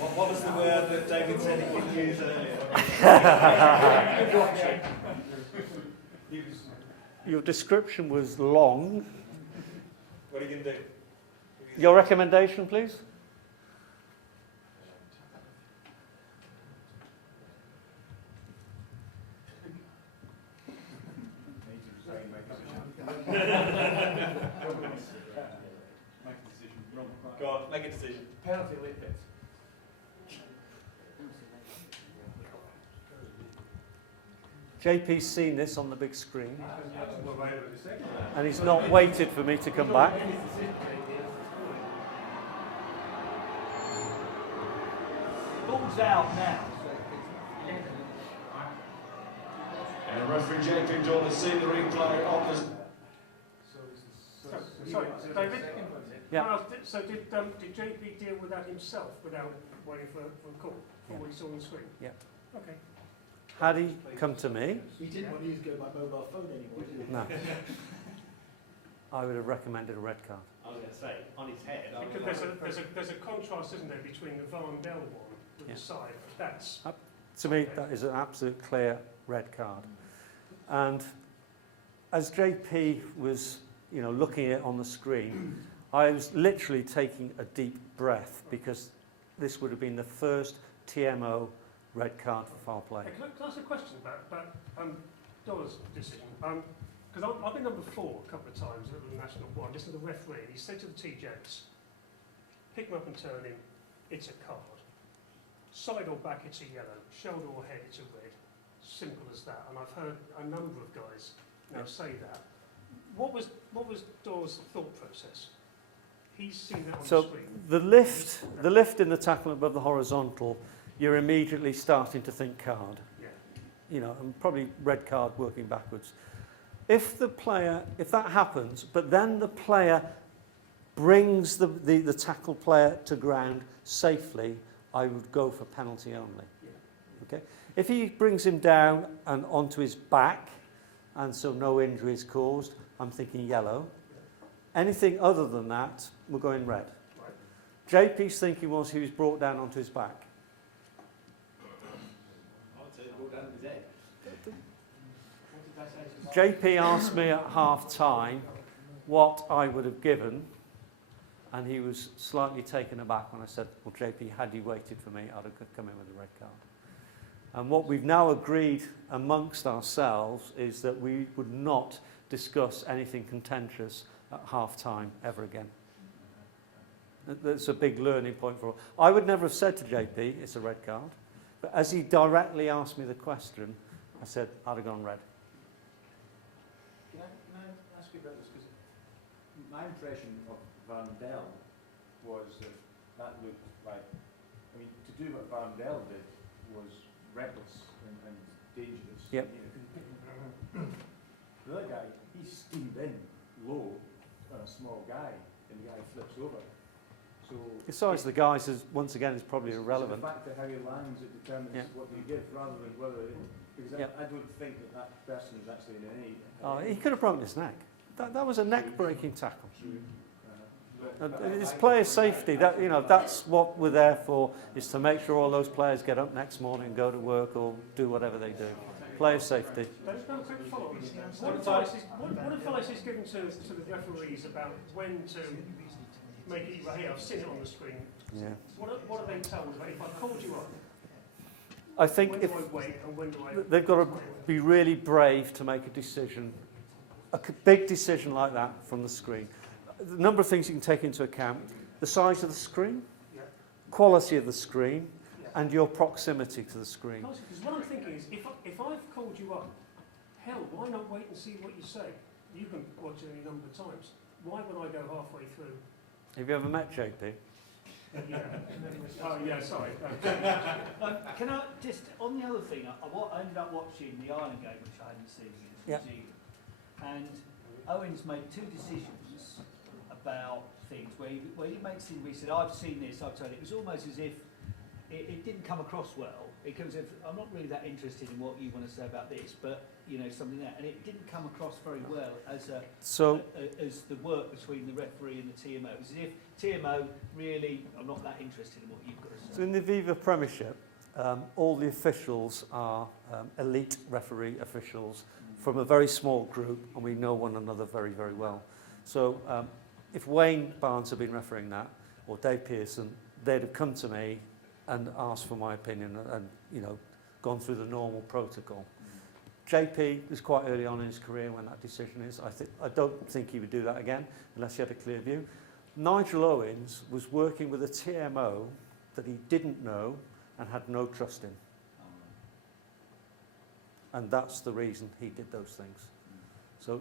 What was the word that David said he would use earlier? Your description was long. What are you going to do? Your recommendation, please? Go on, make a decision. Penalty late bit. JP's seen this on the big screen, and he's not waited for me to come back. Ball's out now. And referee JP Doyle has seen the replay on the... Sorry, David? Yeah. Well, so did JP deal with that himself without waiting for a call from what he saw on the screen? Yeah. Okay. Had he come to me, He didn't want to use go by mobile phone anymore, did he? no, I would have recommended a red card. I was going to say, on his head. I mean, Because there's a contrast, isn't there, between the Varndell one with Yeah. the side. That's To me, that is an absolute clear red card. And as JP was, looking at it on the screen, I was literally taking a deep breath because this would have been the first TMO red card for foul play. Hey, can I ask a question about Dora's decision? Because I've been number 4 a couple of times at the National One, just as a referee, and he said to the TJs, pick him up and turn him, it's a card. Side or back, it's a yellow. Shoulder or head, it's a red. Simple as that. And I've heard a number of guys now say that. What was Dora's thought process? He's seen that on the screen. The lift in the tackle above the horizontal, you're immediately starting to think card. Yeah. And probably red card working backwards. If that happens, but then the player brings the tackle player to ground safely, I would go for penalty only. Yeah. Okay. If he brings him down and onto his back, and so no injury is caused, I'm thinking yellow. Anything other than that, we're going red. Right. JP's thinking was he was brought down onto his back. I'd say brought down his head. JP asked me at half time what I would have given, and he was slightly taken aback when I said, well, JP, had you waited for me, I'd have come in with a red card. And what we've now agreed amongst ourselves is that we would not discuss anything contentious at half time ever again. That's a big learning point for all. I would never have said to JP, it's a red card. But as he directly asked me the question, I said, I'd have gone red. Can I ask you about this? Because my impression of Varndell was that looked like, to do what Varndell did was reckless and dangerous. Yep. The other guy, he steamed in low on a small guy, and the guy flips over. So The size of the guys is once again is probably irrelevant. The fact that how he lands, it determines what you give, rather than whether. Because I don't think that person is actually in any. Oh, he could have broken his neck. That was a neck-breaking tackle. It's player safety. That's what we're there for, is to make sure all those players get up next morning and go to work or do whatever they do. Player safety. There's no quick follow-up. What advice is given to the referees about when to make it right here? I've seen it on the screen. Yeah. What are they told about? If I called you up, I think when do I wait and when do I... they've got to be really brave to make a decision, big decision like that from the screen. The number of things you can take into account: the size of the screen, quality of the screen, and your proximity to the screen. Because what I'm thinking is, if I've called you up, hell, why not wait and see what you say? You can watch it any number of times. Why would I go halfway through? Have you ever met JP? Yeah. Oh, yeah, sorry. Can I just, on the other thing, I ended up watching the Ireland game, which I hadn't seen in New Zealand, and Owen's made 2 decisions about things where he makes things, he said, I've seen this, I've told it. It was almost as if it didn't come across well. It comes as if, I'm not really that interested in what you want to say about this, but something like that. And it didn't come across very well as as the work between the referee and the TMO. It was as if TMO really, I'm not that interested in what you've got to say. So in the Viva Premiership, all the officials are elite referee officials from a very small group, and we know one another very, very well. So if Wayne Barnes had been refereeing that, or Dave Pearson, they'd have come to me and asked for my opinion and gone through the normal protocol. JP was quite early on in his career when that decision is. I don't think he would do that again unless he had a clear view. Nigel Owens was working with a TMO that he didn't know and had no trust in. And that's the reason he did those things. So,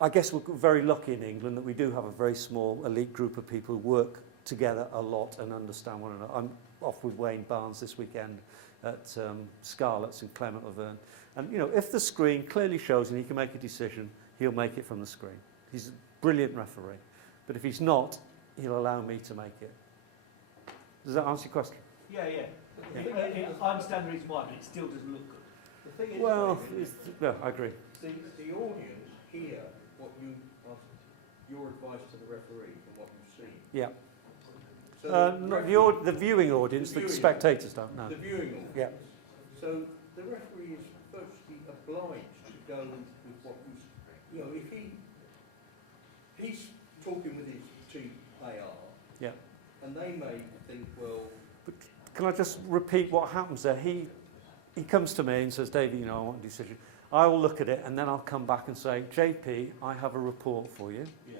I guess we're very lucky in England that we do have a very small elite group of people who work together a lot and understand one another. I'm off with Wayne Barnes this weekend at Scarlett's in Clement Laverne. And, if the screen clearly shows and he can make a decision, he'll make it from the screen. He's a brilliant referee. But if he's not, he'll allow me to make it. Does that answer your question? Yeah. I understand the reason why, but it still doesn't look good. The thing is, Well, David, no, I agree. the audience hear what your advice to the referee from what you've seen. Yeah. So The viewing audience, the spectators don't know. The viewing audience. Yeah. So the referee is virtually obliged to go with what you know, if he's talking with his team, they are. Yeah. And they may think, well. But can I just repeat what happens there? He comes to me and says, David, I want a decision. I will look at it and then I'll come back and say, JP, I have a report for you. Yes.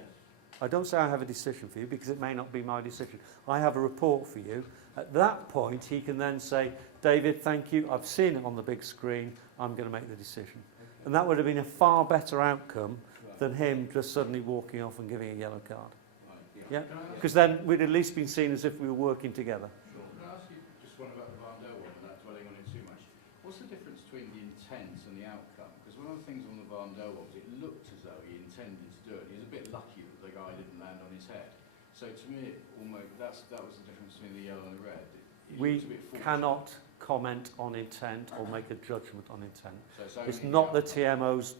I don't say I have a decision for you because it may not be my decision. I have a report for you. At that point, he can then say, David, thank you. I've seen it on the big screen. I'm going to make the decision. Okay. And that would have been a far better outcome than him just suddenly walking off and giving a yellow card. Right. Yeah? Because then we'd at least been seen as if we were working together. Sure. Can I ask you just one about the Varndale one, without dwelling on it too much? What's the difference between the intent and the outcome? Because one of the things on the Varndale one was it looked as though he intended to do it. He was a bit lucky that the guy didn't land on his head. So to me, that was the difference between the yellow and the red. We cannot comment on intent or make a judgment on intent. It's not the TMO's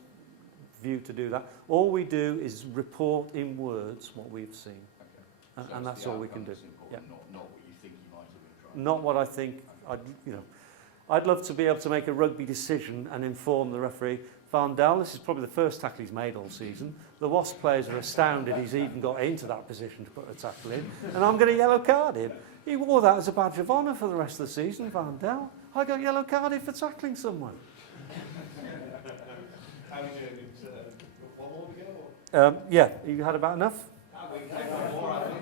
view to do that. All we do is report in words what we've seen. Okay. And that's all we can do. Yeah. Not what you think you might have been trying. Not what I think. I'd love to be able to make a rugby decision and inform the referee. Varndale, this is probably the first tackle he's made all season. The Wasp players are astounded he's even got into that position to put a tackle in. And I'm going to yellow card him. He wore that as a badge of honour for the rest of the season, Varndale. I got yellow carded for tackling someone. How are we doing? One more to go? Yeah, you had about enough? We can take one more, I think.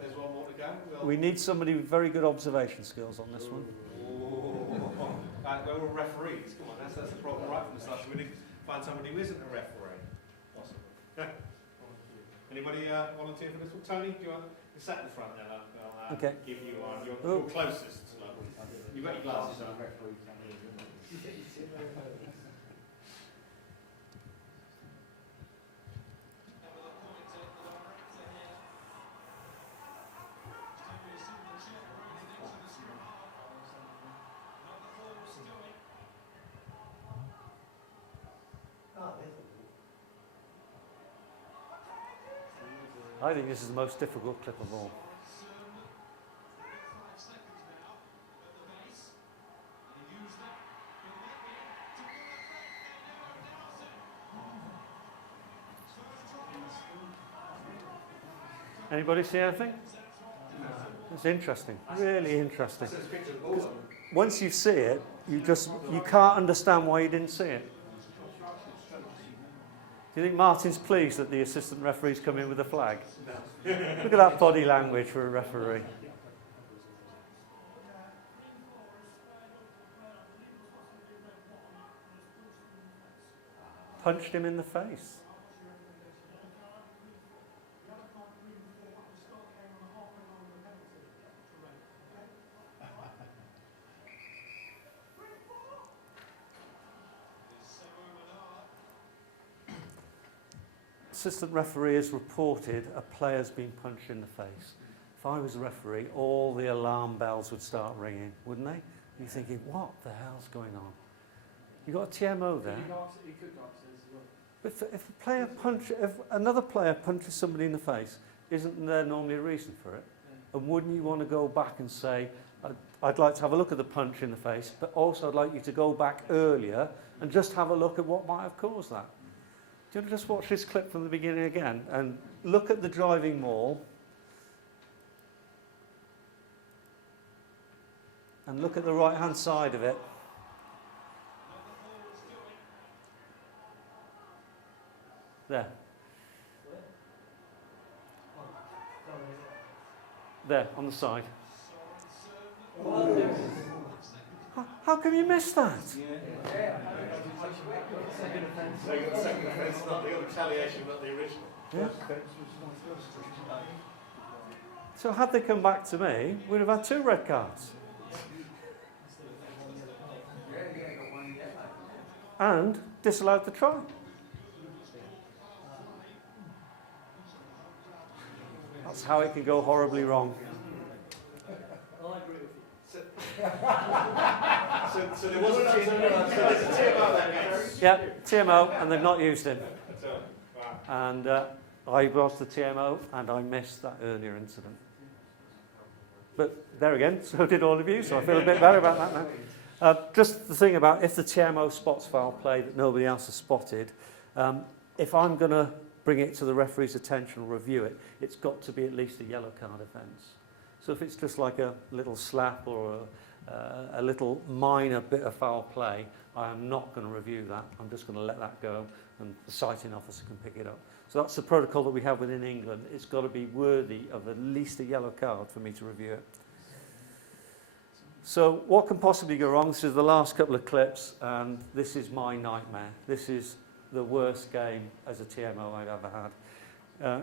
There's one more to go. We need somebody with very good observation skills on this one. We're all referees. Come on, that's the problem right from the start. We need to find somebody who isn't a referee. Possibly. Anybody volunteer for this one? Tony, do you want to sat in the front there? I'll okay. Give you your closest. You've got your glasses on. I think this is the most difficult clip of all. Anybody see anything? It's interesting, really interesting. Once you see it, you can't understand why you didn't see it. Do you think Martin's pleased that the assistant referee's come in with a flag? No. Look at that body language for a referee. Punched him in the face. Assistant referee has reported a player's been punched in the face. If I was a referee, all the alarm bells would start ringing, wouldn't they? You're thinking, what the hell's going on? You've got a TMO there. But if another player punches somebody in the face, isn't there normally a reason for it? Yeah. And wouldn't you want to go back and say, I'd like to have a look at the punch in the face, but also I'd like you to go back earlier and just have a look at what might have caused that? Do you want to just watch this clip from the beginning again and look at the driving maul and look at the right-hand side of it. There. There, on the side. How can you miss that? Second offence, not the retaliation, not the original. Yeah. So had they come back to me, we'd have had 2 red cards. And disallowed the try. is how it can go horribly wrong. I agree with you. So there was a TMO that game. Yeah, TMO, and they've not used him. Wow. And I was the TMO, and I missed that earlier incident. But there again, so did all of you, so I feel a bit better about that now. Just the thing about if the TMO spots foul play that nobody else has spotted, if I'm going to bring it to the referee's attention or review it, it's got to be at least a yellow card offence. So if it's just like a little slap or a little minor bit of foul play, I am not going to review that. I'm just going to let that go, and the citing officer can pick it up. So that's the protocol that we have within England. It's got to be worthy of at least a yellow card for me to review it. So what can possibly go wrong? This is the last couple of clips, and this is my nightmare. This is the worst game as a TMO I've ever had.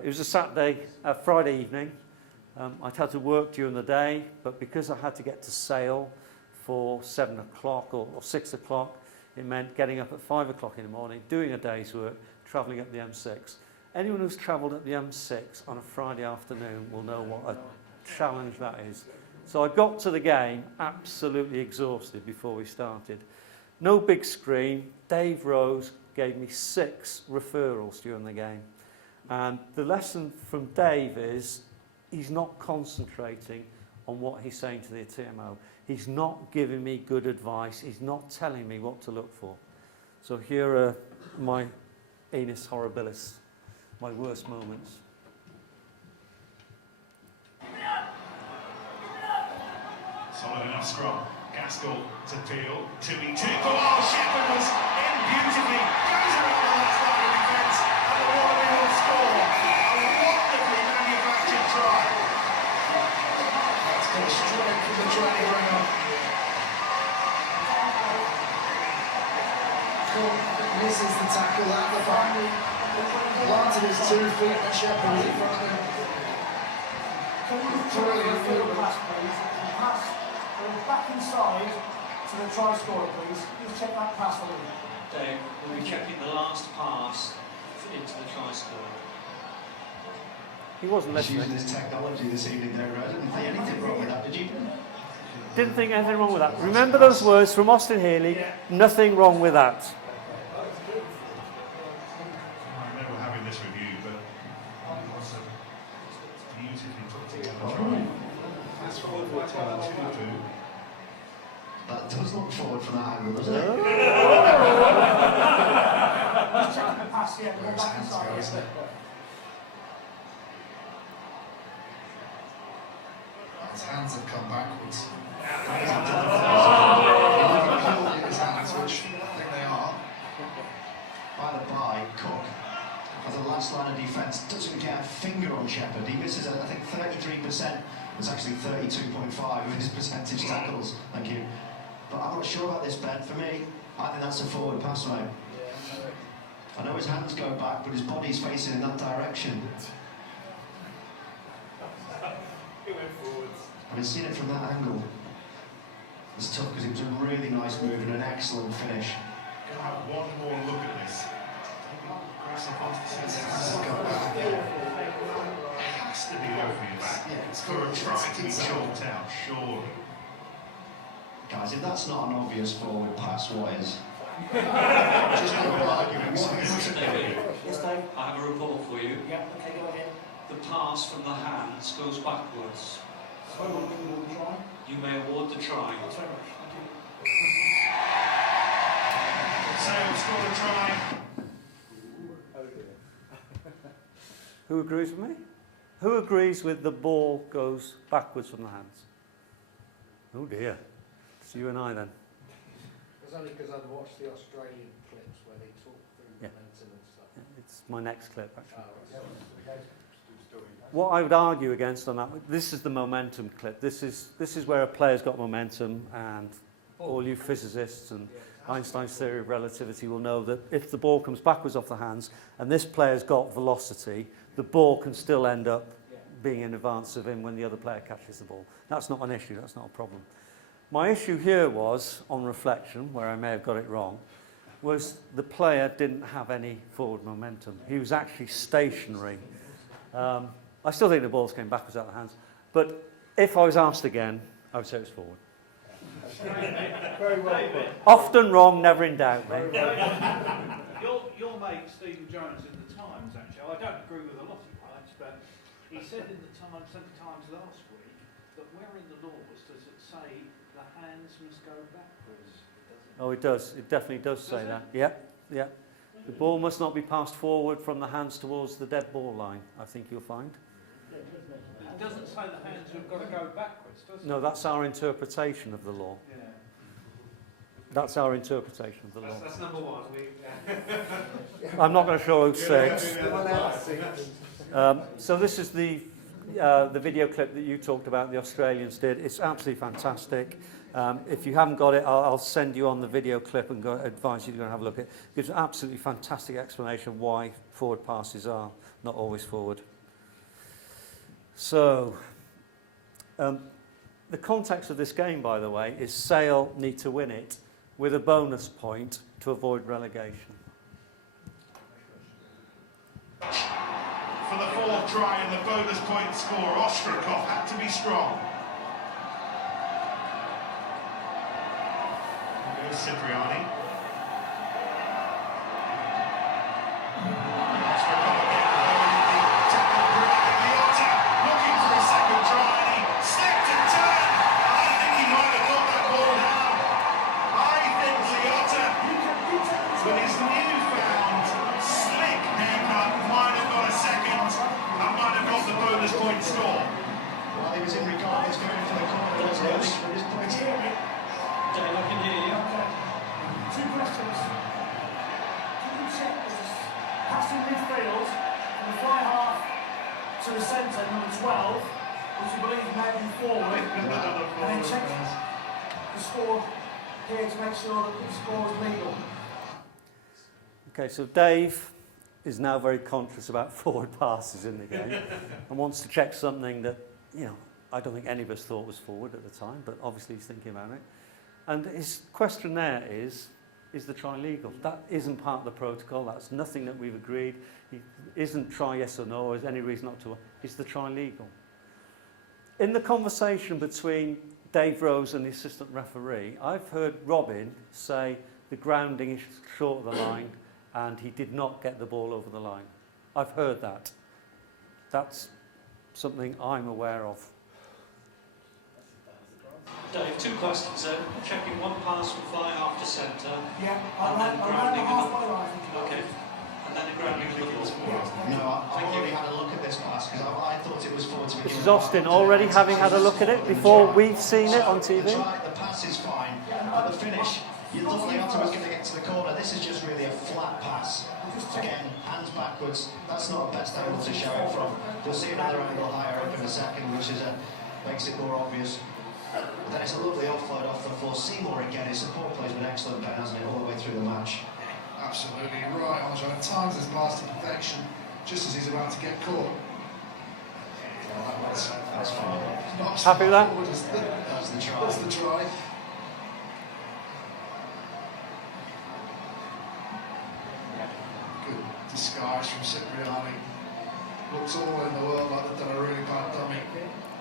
It was a Friday evening. I'd had to work during the day, but because I had to get to Sale for 7 o'clock or 6 o'clock, it meant getting up at 5 o'clock in the morning, doing a day's work, travelling up the M6. Anyone who's travelled up the M6 on a Friday afternoon will know what a challenge that is. So I got to the game absolutely exhausted before we started. No big screen. Dave Rose gave me 6 referrals during the game. And the lesson from Dave is he's not concentrating on what he's saying to the TMO. He's not giving me good advice. He's not telling me what to look for. So here are my annus horribilis, my worst moments. Solid enough scrum. Gaskell to Peel. 2v2. Oh, Shepherd was in beautifully. Goes around the last line of defence. And the Waterloo will score. A wonderfully manufactured try. That's come straight from the training ground. Cook misses the tackle at the back. Planted his 2 feet and Shepherd was in front of him. Brilliant movement. Pass back inside to the try scorer, please. Just check that pass for me. Dave, we'll be checking the last pass into the try scorer. He wasn't He's listening. using his technology this evening, David. I didn't think anything wrong with that, did you? Didn't think anything wrong with that. Remember those words from Austin Healey, nothing wrong with that. I remember having this review, but it was beautifully put together. Fast forward to 2-2. That does look forward from that angle, doesn't it? Just checking the pass, yeah, go back inside. Isn't it? His hands have come backwards. His hands, which I think they are. By the by, Cook, as a last line of defence, doesn't get a finger on Shepherd. He misses, I think, 33%. It's actually 32.5 of his percentage tackles. Thank you. But I'm not sure about this, Ben. For me, I think that's a forward pass, mate. I know his hands go back, but his body's facing in that direction. He went forwards. I've seen it from that angle. It's tough because it was a really nice move and an excellent finish. Gonna have one more look at this. Grashoff has to be obvious for a try to be chalked out, surely. Guys, if that's not an obvious forward pass, what is? Just no arguments. Yes, Dave? I have a report for you. Yeah, okay, go ahead. The pass from the hands goes backwards. So we'll try. You may award the try. Thanks very much. Thank you. Sale scored a try. Who agrees with me? Who agrees with the ball goes backwards from the hands? Oh dear. It's you and I then. It's only because I've watched the Australian clips where they talk through momentum and stuff. It's my next clip, actually. Oh, What I would argue against on that, this is the momentum clip. This is where a player's got momentum, and all you physicists and Einstein's theory of relativity will know that if the ball comes backwards off the hands and this player's got velocity, the ball can still end up being in advance of him when the other player catches the ball. That's not an issue, that's not a problem. My issue here was, on reflection, where I may have got it wrong, was the player didn't have any forward momentum. He was actually stationary. I still think the balls came backwards out of the hands. But if I was asked again, I would say it was forward. Very well put. Often wrong, never in doubt, mate. Your mate Stephen Jones in the Times, actually, I don't agree with a lot of points, but he said in the Times last week that where in the laws does it say the hands must go backwards? Oh, it does. It definitely does say that. Yeah, yeah. The ball must not be passed forward from the hands towards the dead ball line, I think you'll find. It doesn't say the hands have got to go backwards, does it? No, that's our interpretation of the law. Yeah. That's our interpretation of the law. That's number one. I'm not going to show 6. So this is the video clip that you talked about, the Australians did. It's absolutely fantastic. If you haven't got it, I'll send you on the video clip and advise you to go and have a look at it. It gives an absolutely fantastic explanation why forward passes are not always forward. So, the context of this game, by the way, is Sale need to win it with a bonus point to avoid relegation. For the fourth try and the bonus point score, Ostrikov had to be strong. Here's Cipriani. Ostrikov again, tackled brilliantly. Otter looking for a second try and he slipped and turned. I think he might have got that ball down. I think Liotta, with his newfound slick haircut, might have got a second and might have got the bonus point score. While he was in regard, he's going for the corner, wasn't he? For his points. Dave, I can hear you. Two questions. Can you check this passing midfield from the fly half to the centre, number 12, which you believe may be forward, and then check the score here to make sure that the score is legal? Okay, so Dave is now very conscious about forward passes in the game and wants to check something that, you know, I don't think any of us thought was forward at the time, but obviously he's thinking about it. And his question there is the try legal? That isn't part of the protocol. That's nothing that we've agreed. It isn't try yes or no, or is any reason not to. Is the try legal? In the conversation between Dave Rose and the assistant referee, I've heard Robin say the grounding is short of the line and he did not get the ball over the line. I've heard that. That's something I'm aware of. Dave, two questions then. Checking one pass from fly half to centre. Yeah, and then grounding in the okay. And then a grounding in the ball. No, I've already had a look at this pass because I thought it was forward to begin with. This is Austin already having had a look at it before we've seen it on TV. The pass is fine, but the finish, you thought Liotta was going to get to the corner. This is just really a flat pass. Again, hands backwards. That's not the best angle to show it from. You'll see another angle higher up in a second, which is makes it more obvious. But then it's a lovely offload off the floor. Seymour again, his support play's been excellent, Ben, hasn't it, all the way through the match? Absolutely right, Andre. At times there's blasted perfection, just as he's about to get caught. That's fine. Happy with that? That's the try. That's the try. Good disguise from Cipriani. Looks all in the world like they've done a really bad dummy.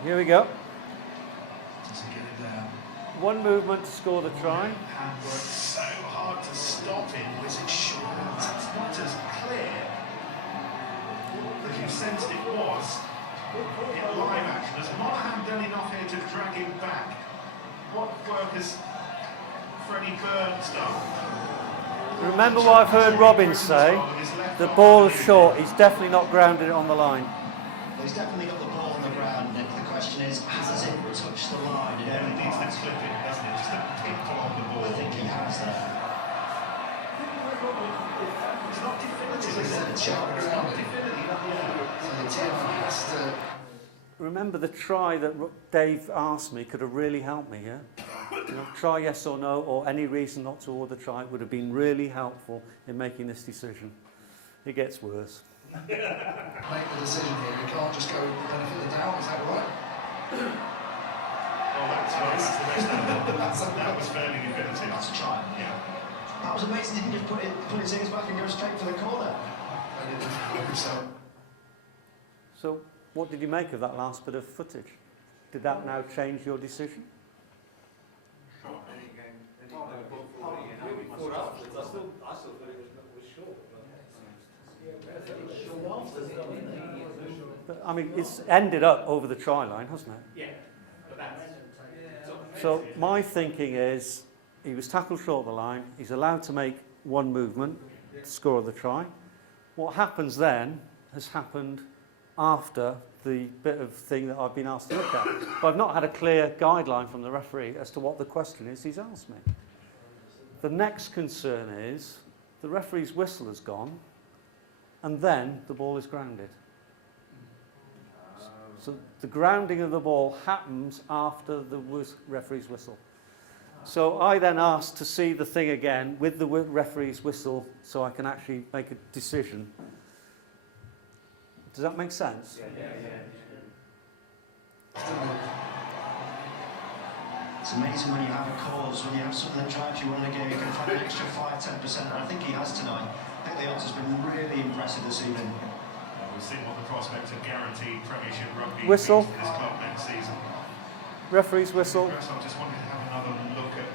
Here we go. Doesn't get it down. One movement to score the try. Handwork so hard to stop him. Was it short? It's not as clear as you sensed it was in live action. Has Monaghan done enough here to drag him back? What work has Freddie Burns done? Remember what I've heard Robin say? The ball is short. He's definitely not grounded it on the line. Well, he's definitely got the ball on the ground, Nick. The question is, has it touched the line? Yeah, it needs to clip it, doesn't it? Just a pimple on the ball. I think he has there. It's not definitive, is it? It's not definitive. So the TMO has to... Remember the try that Dave asked me could have really helped me here. You know, try yes or no, or any reason not to order try would have been really helpful in making this decision. It gets worse. Make the decision here. You can't just go benefit the doubt. Is that right? Oh, that's right. That was fairly definitive. That's a try. Yeah. That was amazing. He can just put his ears back and go straight for the corner. So What did you make of that last bit of footage? Did that now change your decision? But, I mean, it's ended up over the try line, hasn't it? Yeah, but that's... So my thinking is, he was tackled short of the line, he's allowed to make one movement to score the try. What happens then has happened after the bit of thing that I've been asked to look at. But I've not had a clear guideline from the referee as to what the question is he's asked me. The next concern is the referee's whistle has gone and then the ball is grounded. So the grounding of the ball happens after the referee's whistle. So I then asked to see the thing again with the referee's whistle so I can actually make a decision. Does that make sense? It's amazing when you have a cause, when you have something that drives you on a game, you can find an extra 5-10%, and I think he has tonight. I think the odds has been really impressive this evening. We'll see what the prospects of guaranteed Premiership rugby Whistle. means for this club next season. Referee's whistle. Grashoff just wanted to have another look at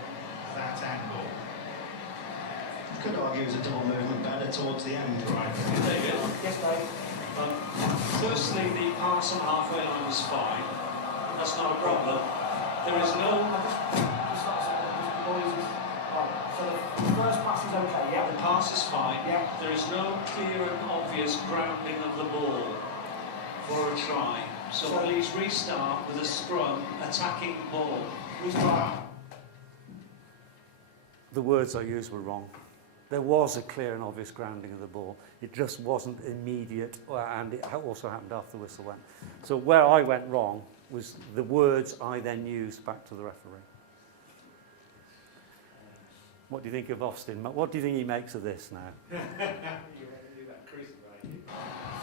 that angle. You could argue it was a double movement better towards the end. Right. David, Yes, Dave. firstly, the pass on the halfway line was fine. That's not a problem. There is no... So the first pass is okay, yeah? The pass is fine. Yeah. There is no clear and obvious grounding of the ball for a try. So please restart with a scrum attacking ball. Restart. The words I used were wrong. There was a clear and obvious grounding of the ball. It just wasn't immediate, and it also happened after the whistle went. So where I went wrong was the words I then used back to the referee. What do you think of Austin? What do you think he makes of this now?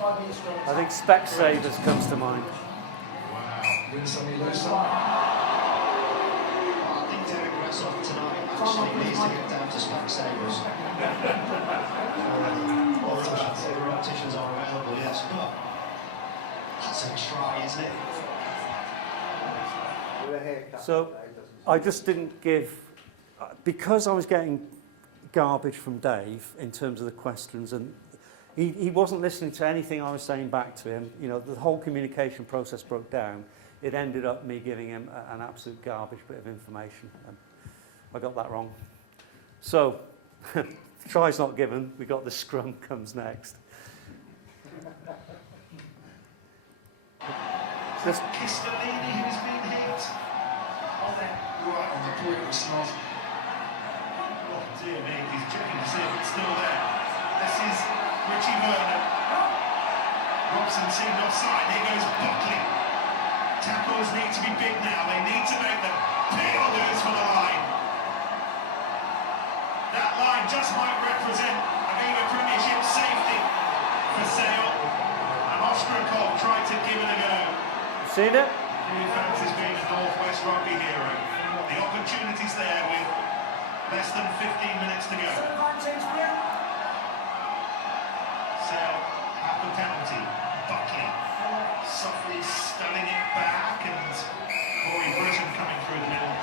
I think Specsavers comes to mind. Win some, you lose some. I think David Grasshoff tonight actually needs to get down to Specsavers. Or opticians are available, yes, but that's a try, isn't it? So I just didn't give, because I was getting garbage from Dave in terms of the questions, and he wasn't listening to anything I was saying back to him. You know, the whole communication process broke down. It ended up me giving him an absolute garbage bit of information. And I got that wrong. So, try's not given. We got the scrum comes next. Just Kistolini who's been hit. On that, right on the point of the snot. Oh dear me, he's checking to see if it's still there. This is Richie Vernon. Robson seemed offside. Here goes Buckley. Tackles need to be big now. They need to make them. Peel goes for the line. That line just might represent Aviva Premiership safety for Sale. And Ostrakov tried to give it a go. seen it? He fancies being a Northwest Rugby hero. The opportunity's there with less than 15 minutes to go. Sale, half the penalty. Buckley softly stunning it back, and Corey Britton coming through the middle.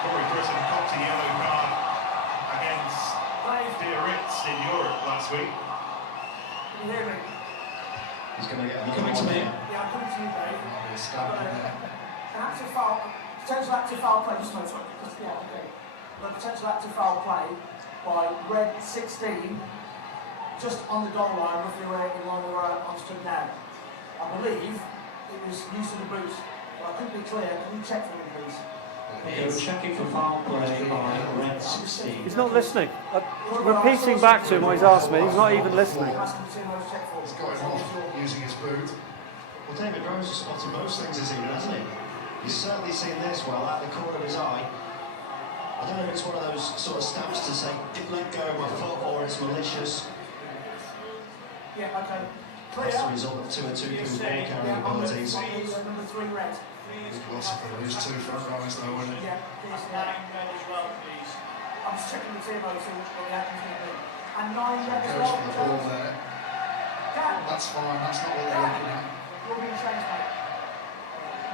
Corey Britton copped a yellow card against Herts in Europe last week. Can you hear me? He's going to get another Coming to one. me. Yeah, I'm coming to you, Dave. Yeah, An active foul, potential active foul play, just yeah, okay. The potential active foul play by red 16, just on the goal line, roughly where in line where I'm stood now. I believe it was use of the boots, but I couldn't be clear. Can you check for me, please? Okay, we're checking for foul play by red 16. He's not listening. Repeating back to him what he's asked me, he's not even listening. He's got him off using his boot. Well, David Rose has spotted most things this evening, hasn't he? He's certainly seen this well out the corner of his eye. I don't know if it's one of those sort of stamps to say, didn't let go of my foot, or it's malicious. Yeah, okay. Clear. That's the result of 2 and 2 through ball carrying abilities. Number 3 red. Philosopher, there's 2 front rows though, isn't it? Yeah, please. I'm just checking the TMO to see what the action's going to be. And 9 red as Goes well. for the ball there. That's fine, that's not what they're looking at. You're being changed, mate.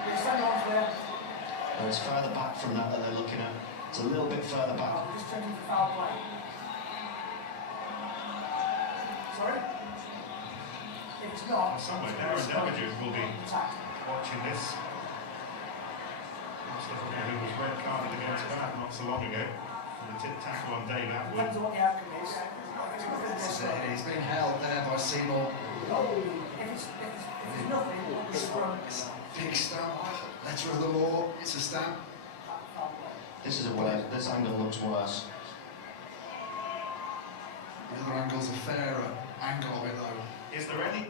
You're sending on to there. Well, it's further back from that they're looking at. It's a little bit further back. Oh, just changing for foul play. Sorry? If it's not... Somewhere Darren Damages will be watching this. Who was red carded against Bath not so long ago. And the tip tackle on Dave Atwood. Depends on what the outcome is. He's been held there by Seymour. If it's nothing, it's scrum. It's a big stamp. Letter of the law, it's a stamp. This is a worse. This angle looks worse. The other angle's a fairer angle of it though. Is there any?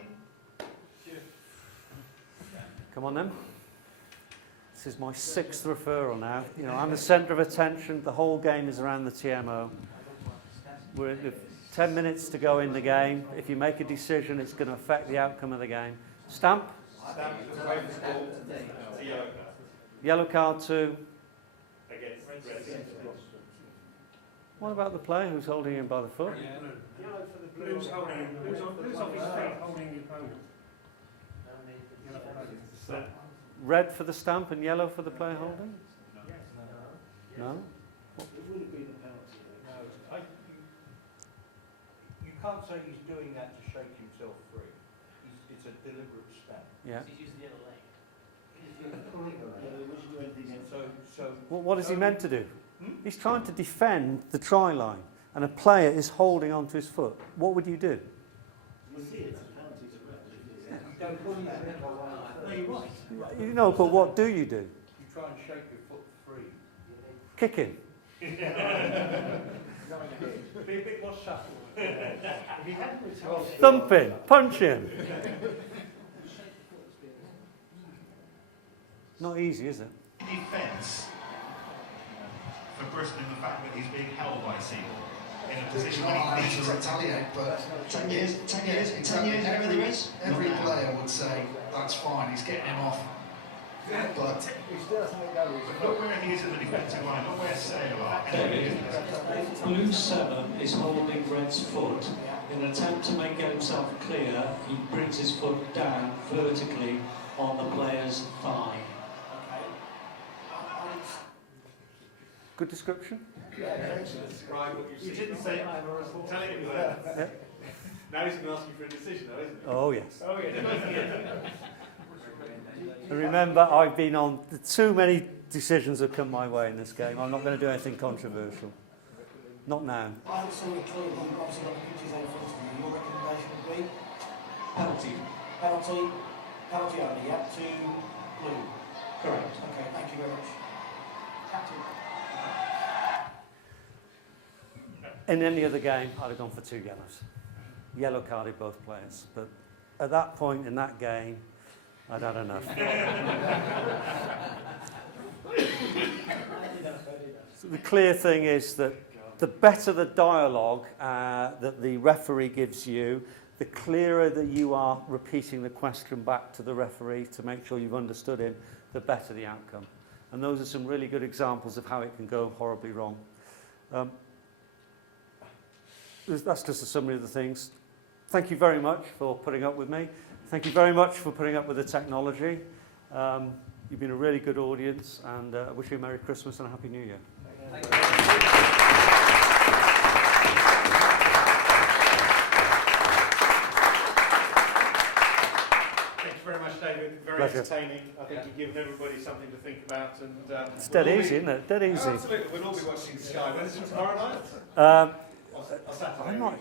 Come on then. This is my 6th referral now. You know, I'm the centre of attention. The whole game is around the TMO. We're 10 minutes to go in the game. If you make a decision, it's going to affect the outcome of the game. Stamp. Stamp is away from the ball. It's a yellow card. Yellow card to... Against red. What about the player who's holding him by the foot? Blue's off his feet, holding the opponent. So, red for the stamp and yellow for the player holding? No? It would have been a penalty. No, you can't say he's doing that to shake himself free. It's a deliberate stamp. Yeah. He's using the other leg. Well, what is he meant to do? He's trying to defend the try line, and a player is holding onto his foot. What would you do? You know, but what do you do? You try and shake your foot free. Kick him. Be a bit more subtle. Thump him. Punch him. Not easy, is it? Defence for Bristol in the fact that he's being held by Seymour in a position It's where not he allowed needs to retaliate, but 10 years, 10 years, in 10 years, whatever there is. every player would say that's fine, he's getting him off. But not where he is in the defensive line, not where Sale are. David, Blue 7 is holding Red's foot. In an attempt to make himself clear, he brings his foot down vertically on the player's thigh. Good description? Describe what you didn't say tell it in words. Yeah. Now he's going to ask you for a decision, though, isn't he? Oh, yes. Oh, yeah. And remember, I've been on... Too many decisions have come my way in this game. I'm not going to do anything controversial. Not now. I haven't seen a clue on obviously got the pictures there in front of me. Your recommendation would be? Penalty. Penalty only, yeah? To blue? Correct. Okay, thank you very much. Captain. In any other game, I'd have gone for 2 yellows. Yellow carded both players. But at that point in that game, I'd had enough. So the clear thing is that the better the dialogue that the referee gives you, the clearer that you are repeating the question back to the referee to make sure you've understood him, the better the outcome. And those are some really good examples of how it can go horribly wrong. That's just a summary of the things. Thank you very much for putting up with me. Thank you very much for putting up with the technology. You've been a really good audience, and I wish you a Merry Christmas and a Happy New Year. Thank you very much, David. Very Pleasure. entertaining. I think you've given everybody something to think about. And It's dead easy, isn't it? Dead easy. Oh, absolutely. We'll all be watching Sky. When is it tomorrow night? Or Saturday? I'm not.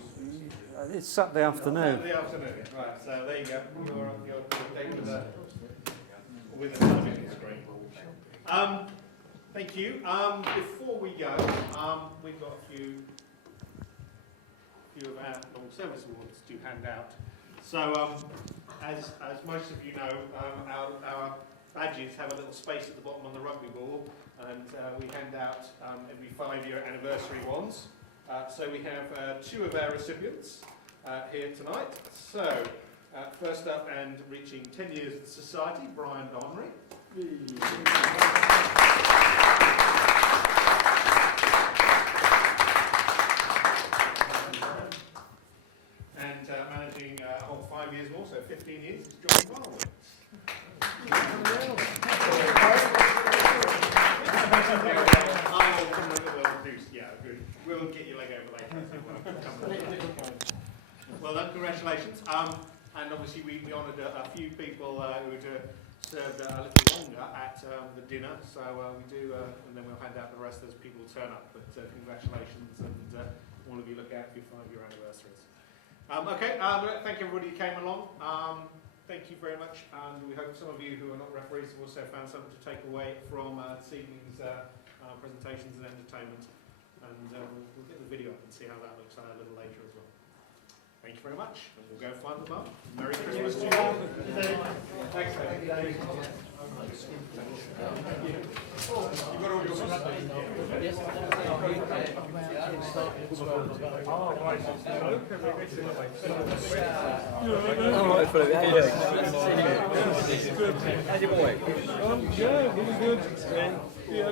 It's Saturday afternoon. Saturday afternoon. Right. So there you go. You're David with a television screen. Thank you. Before we go, we've got a few of our long service awards to hand out. So, as most of you know, our badges have a little space at the bottom on the rugby ball, and we hand out every 5-year anniversary ones. So we have 2 of our recipients here tonight. So, first up and reaching 10 years of the Society, Brian Donry. congratulations. And obviously we honoured a few people who had served a little longer at the dinner, so we do, and then we'll hand out the rest as people turn up. But congratulations, and all of you look out for your 5-year anniversaries. Okay, thank you everybody who came along. Thank you very much, and we hope some of you who are not referees have also found something to take away from this evening's presentations and entertainment. And we'll get the video up and see how that looks a little later as well. Thank you very much, and we'll go find the mum. Merry Christmas to you all. Thanks, David. You've got all your stuff? Yes. How's your boy? Yeah, really good. Yeah,